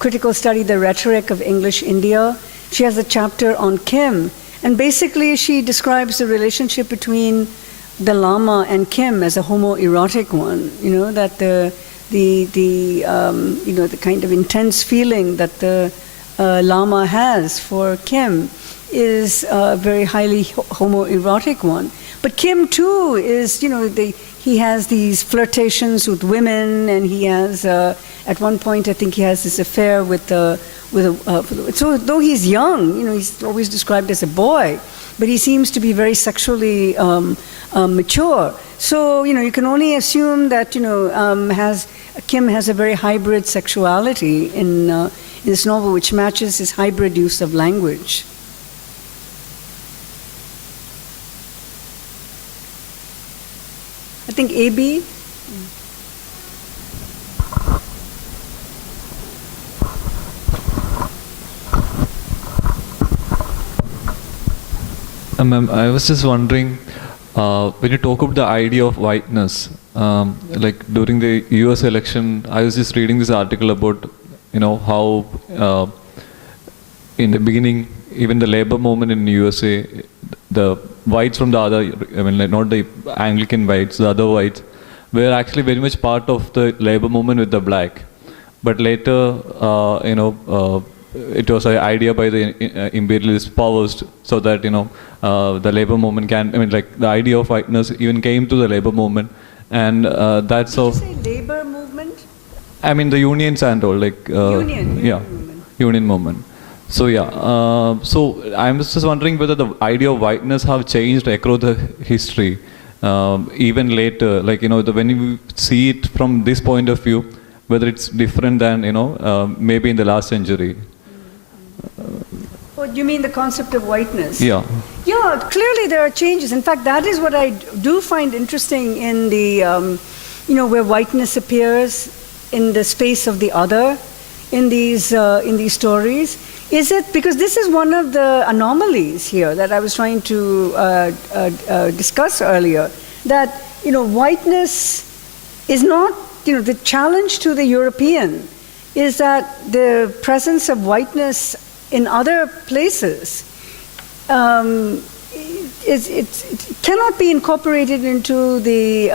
critical study, The Rhetoric of English India. She has a chapter on Kim, and basically she describes the relationship between the Lama and Kim as a homoerotic one. That the kind of intense feeling that the Lama has for Kim is a very highly homoerotic one. But Kim too is, he has these flirtations with women, and he has, at one point, I think he has this affair so though he's young, he's always described as a boy, but he seems to be very sexually mature. So, you can only assume that, Kim has a very hybrid sexuality in this novel, which matches his hybrid use of language. I think AB. Ma'am, I was just wondering, when you talk about the idea of whiteness, like during the US election, I was just reading this article about, how in the beginning, even the labor movement in the USA, the whites from the other, not the Anglican whites, the other whites, were actually very much part of the labor movement with the black. But later, it was an idea by the imperialist powers so that, the labor movement can, the idea of whiteness even came to the labor movement. And that's how... Did you say labor movement? The unions and all, union movement. So so I was just wondering whether the idea of whiteness have changed across the history, even later, when you see it from this point of view, whether it's different than, maybe in the last century. What do you mean, the concept of whiteness? Yeah. Yeah, clearly there are changes. In fact, that is what I do find interesting in the, where whiteness appears in the space of the other in these stories. Is it, because this is one of the anomalies here that I was trying to discuss earlier, that, whiteness is not, the challenge to the European is that the presence of whiteness in other places it cannot be incorporated into the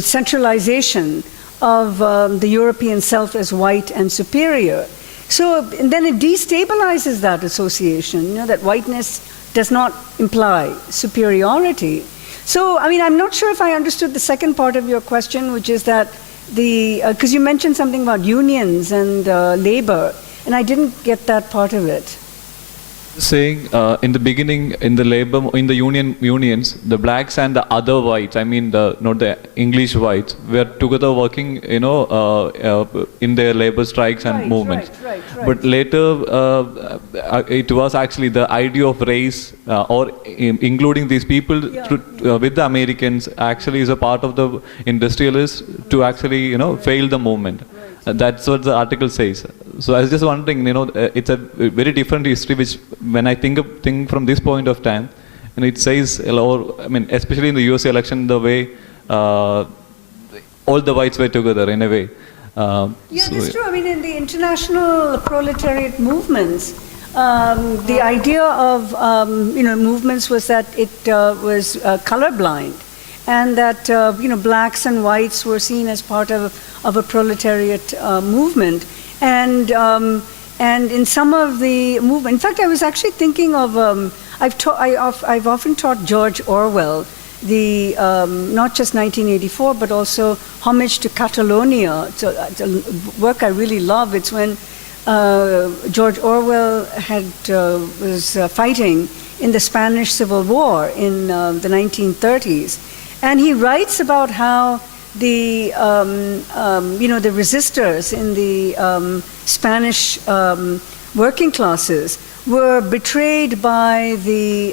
centralization of the European self as white and superior. So then it destabilizes that association, that whiteness does not imply superiority. So, I mean, I'm not sure if I understood the second part of your question, which is that because you mentioned something about unions and labor, and I didn't get that part of it. Saying in the beginning, in the unions, the blacks and the other whites, I mean not the English whites, were together working, in their labor strikes and movements. Right. But later, it was actually the idea of race or including these people with the Americans actually is a part of the industrialists to actually, fail the movement. That's what the article says. So I was just wondering, it's a very different history, which when I think from this point of time, it says, I mean, especially in the USA election, the way all the whites were together in a way. That's true. I mean, in the international proletariat movements, the idea of movements was that it was colorblind, and that blacks and whites were seen as part of a proletariat movement, and in some of the movement. In fact, I was actually thinking of I've often taught George Orwell the not just 1984, but also Homage to Catalonia. It's a work I really love. It's when George Orwell was fighting in the Spanish Civil War in the 1930s, and he writes about how the the resistors in the Spanish working classes were betrayed by the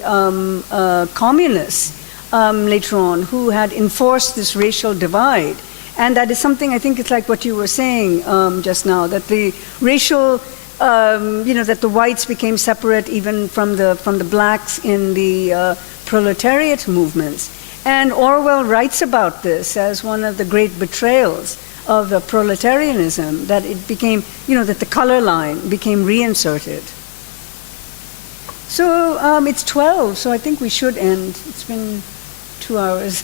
communists later on, who had enforced this racial divide. And that is something, I think it's like what you were saying just now, that the racial, that the whites became separate even from the blacks in the proletariat movements. And Orwell writes about this as one of the great betrayals of proletarianism, that it became, that the color line became reinserted. So it's 12, so I think we should end. It's been 2 hours.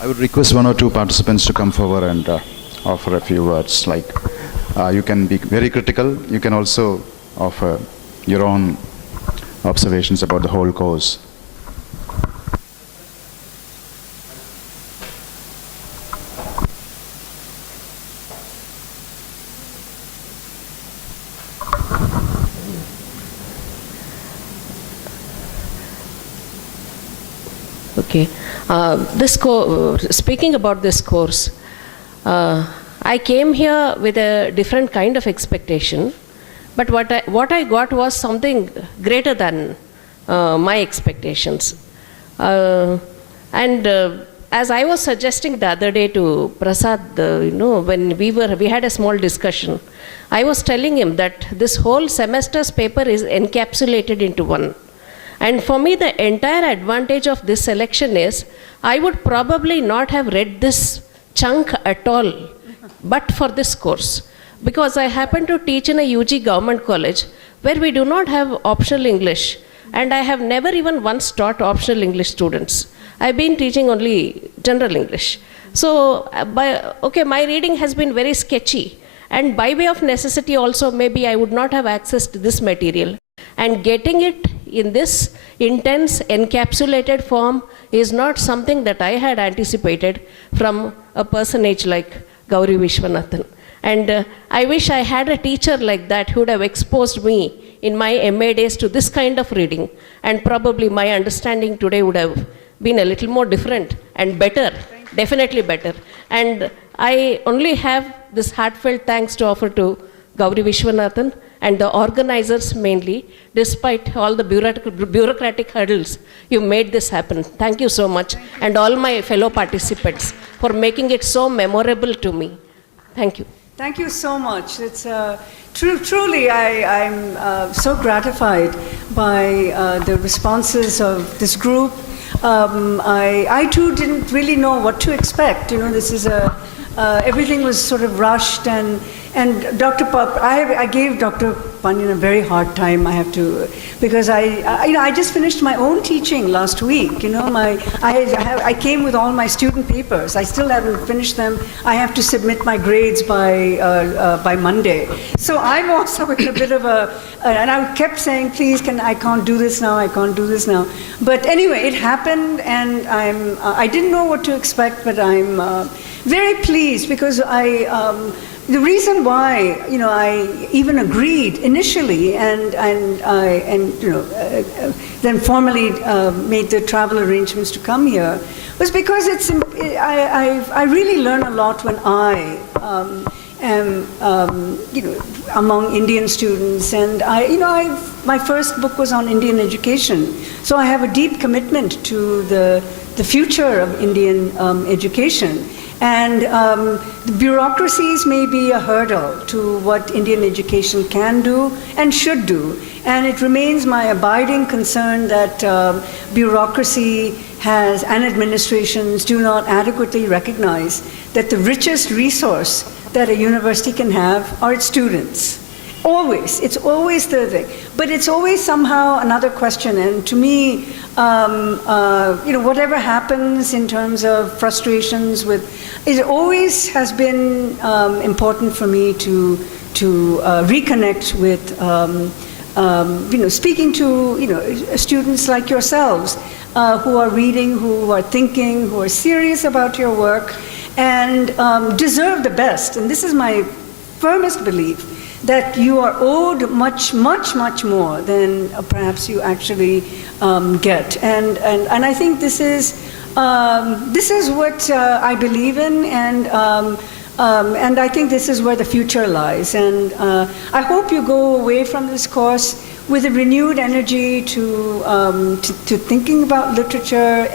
I would request one or two participants to come forward and offer a few words. Like, you can be very critical. You can also offer your own observations about the whole course. Okay. Speaking about this course, I came here with a different kind of expectation, but what I got was something greater than my expectations. As I was suggesting the other day to Prasad, when we had a small discussion, I was telling him that this whole semester's paper is encapsulated into one. And for me, the entire advantage of this selection is I would probably not have read this chunk at all, but for this course. Because I happen to teach in a UG government college where we do not have optional English. And I have never even once taught optional English students. I've been teaching only general English. So, my reading has been very sketchy. And by way of necessity also, maybe I would not have accessed this material. And getting it in this intense encapsulated form is not something that I had anticipated from a personage like Gauri Viswanathan. And I wish I had a teacher like that who would have exposed me in my MA days to this kind of reading, and probably my understanding today would have been a little more different and better, definitely better. And I only have this heartfelt thanks to offer to Gauri Viswanathan and the organizers mainly. Despite all the bureaucratic hurdles, you made this happen. Thank you so much. And all my fellow participants for making it so memorable to me. Thank you. Thank you so much. It's truly, I'm so gratified by the responses of this group. I too didn't really know what to expect. This is everything was sort of rushed, and Dr. I gave Dr. Pannian a very hard time. I have to, because I just finished my own teaching last week. I came with all my student papers. I still haven't finished them. I have to submit my grades by Monday. So I'm also in a bit of and I kept saying, please, I can't do this now. I can't do this now. But anyway, it happened, and I didn't know what to expect, but I'm very pleased, because the reason why I even agreed initially and then formally made the travel arrangements to come here was because I really learn a lot when I am among Indian students, and my first book was on Indian education, so I have a deep commitment to the future of Indian education. And the bureaucracies may be a hurdle to what Indian education can do and should do. And it remains my abiding concern that bureaucracy and administrations do not adequately recognize that the richest resource that a university can have are its students. Always. It's always the thing. But it's always somehow another question. And to me, whatever happens in terms of frustrations it always has been important for me to reconnect with, speaking to, students like yourselves who are reading, who are thinking, who are serious about your work, and deserve the best. And this is my firmest belief, that you are owed much, much, much more than perhaps you actually get. And I think this is what I believe in, and I think this is where the future lies. And I hope you go away from this course with a renewed energy to thinking about literature.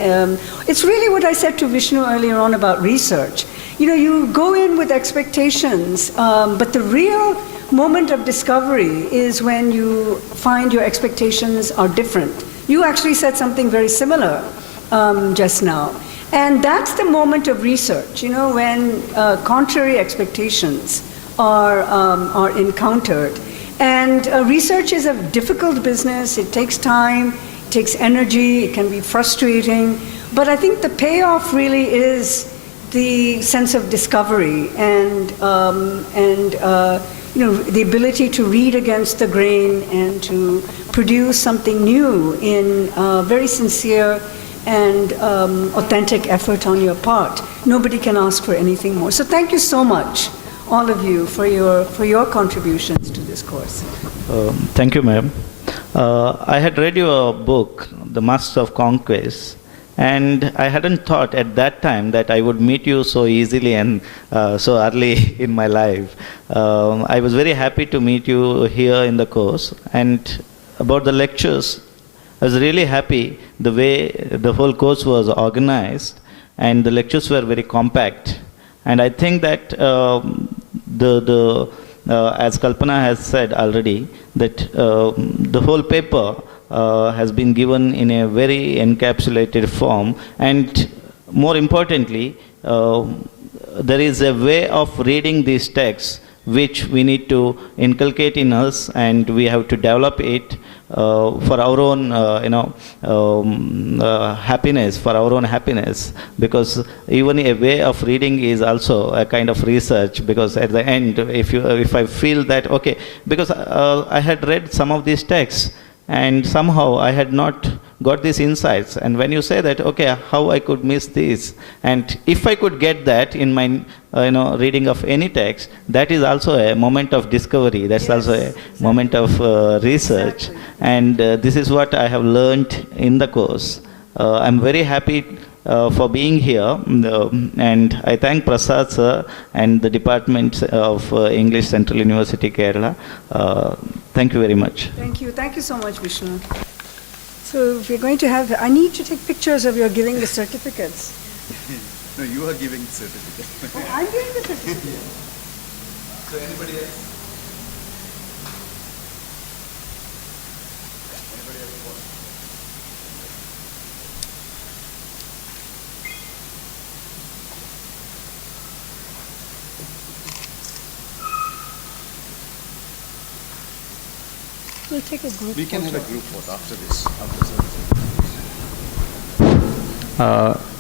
It's really what I said to Vishnu earlier on about research. You go in with expectations, but the real moment of discovery is when you find your expectations are different. You actually said something very similar just now. And that's the moment of research, when contrary expectations are encountered. And research is a difficult business. It takes time, it takes energy, it can be frustrating. But I think the payoff really is the sense of discovery and the ability to read against the grain and to produce something new in very sincere and authentic effort on your part. Nobody can ask for anything more. So thank you so much, all of you, for your contributions to this course. Thank you, ma'am. I had read your book, The Masters of Conquest, and I hadn't thought at that time that I would meet you so easily and so early in my life. I was very happy to meet you here in the course. And about the lectures, I was really happy the way the whole course was organized, and the lectures were very compact. And I think that as Kalpana has said already, that the whole paper has been given in a very encapsulated form, and more importantly, there is a way of reading these texts which we need to inculcate in us, and we have to develop it for our own happiness, for our own happiness, because even a way of reading is also a kind of research, because at the end, if I feel that, okay, because I had read some of these texts, and somehow I had not got these insights. And when you say that, okay, how I could miss this, and if I could get that in my reading of any text, that is also a moment of discovery. That's yes, also a moment of research. Exactly. And this is what I have learned in the course. I'm very happy for being here, and I thank Prasad sir and the Department of English, Central University, Kerala. Thank you very much. Thank you. Thank you so much, Vishnu. So if you're going to have, I need to take pictures of your giving the certificates. No, you are giving the certificate. Oh, I'm giving the certificate. So anybody else? We'll take a group We can photo. have a group photo after this.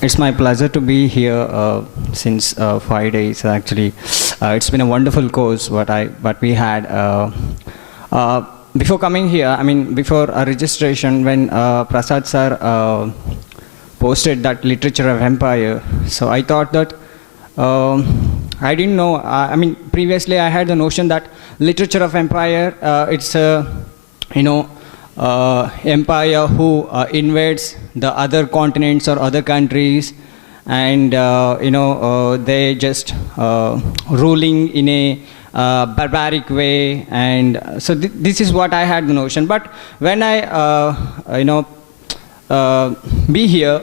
It's my pleasure to be here since 5 days. Actually, it's been a wonderful course what we had. Before coming here, I mean, before registration, when Prasad sir posted that literature of empire, so I thought that I didn't know. I mean, previously I had the notion that literature of empire, it's a empire who invades the other continents or other countries, and they just ruling in a barbaric way, and so this is what I had the notion. But when I be here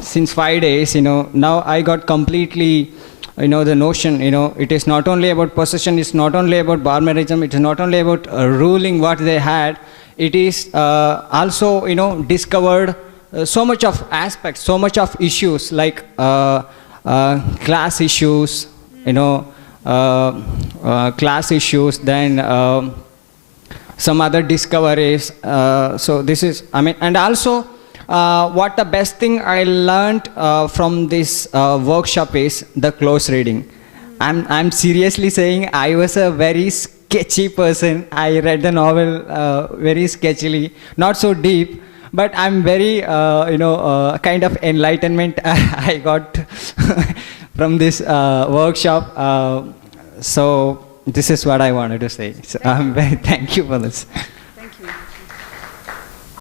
since 5 days, now I got completely the notion, it is not only about possession, it's not only about barbarism, it is not only about ruling what they had, it is also discovered so much of aspects, so much of issues like class issues, class issues, then some other discoveries. So this is, and also what the best thing I learned from this workshop is the close reading. I'm seriously saying I was a very sketchy person. I read the novel very sketchily, not so deep, but I'm very, kind of enlightenment I got from this workshop. So this is what I wanted to say. So I'm very thank you for this.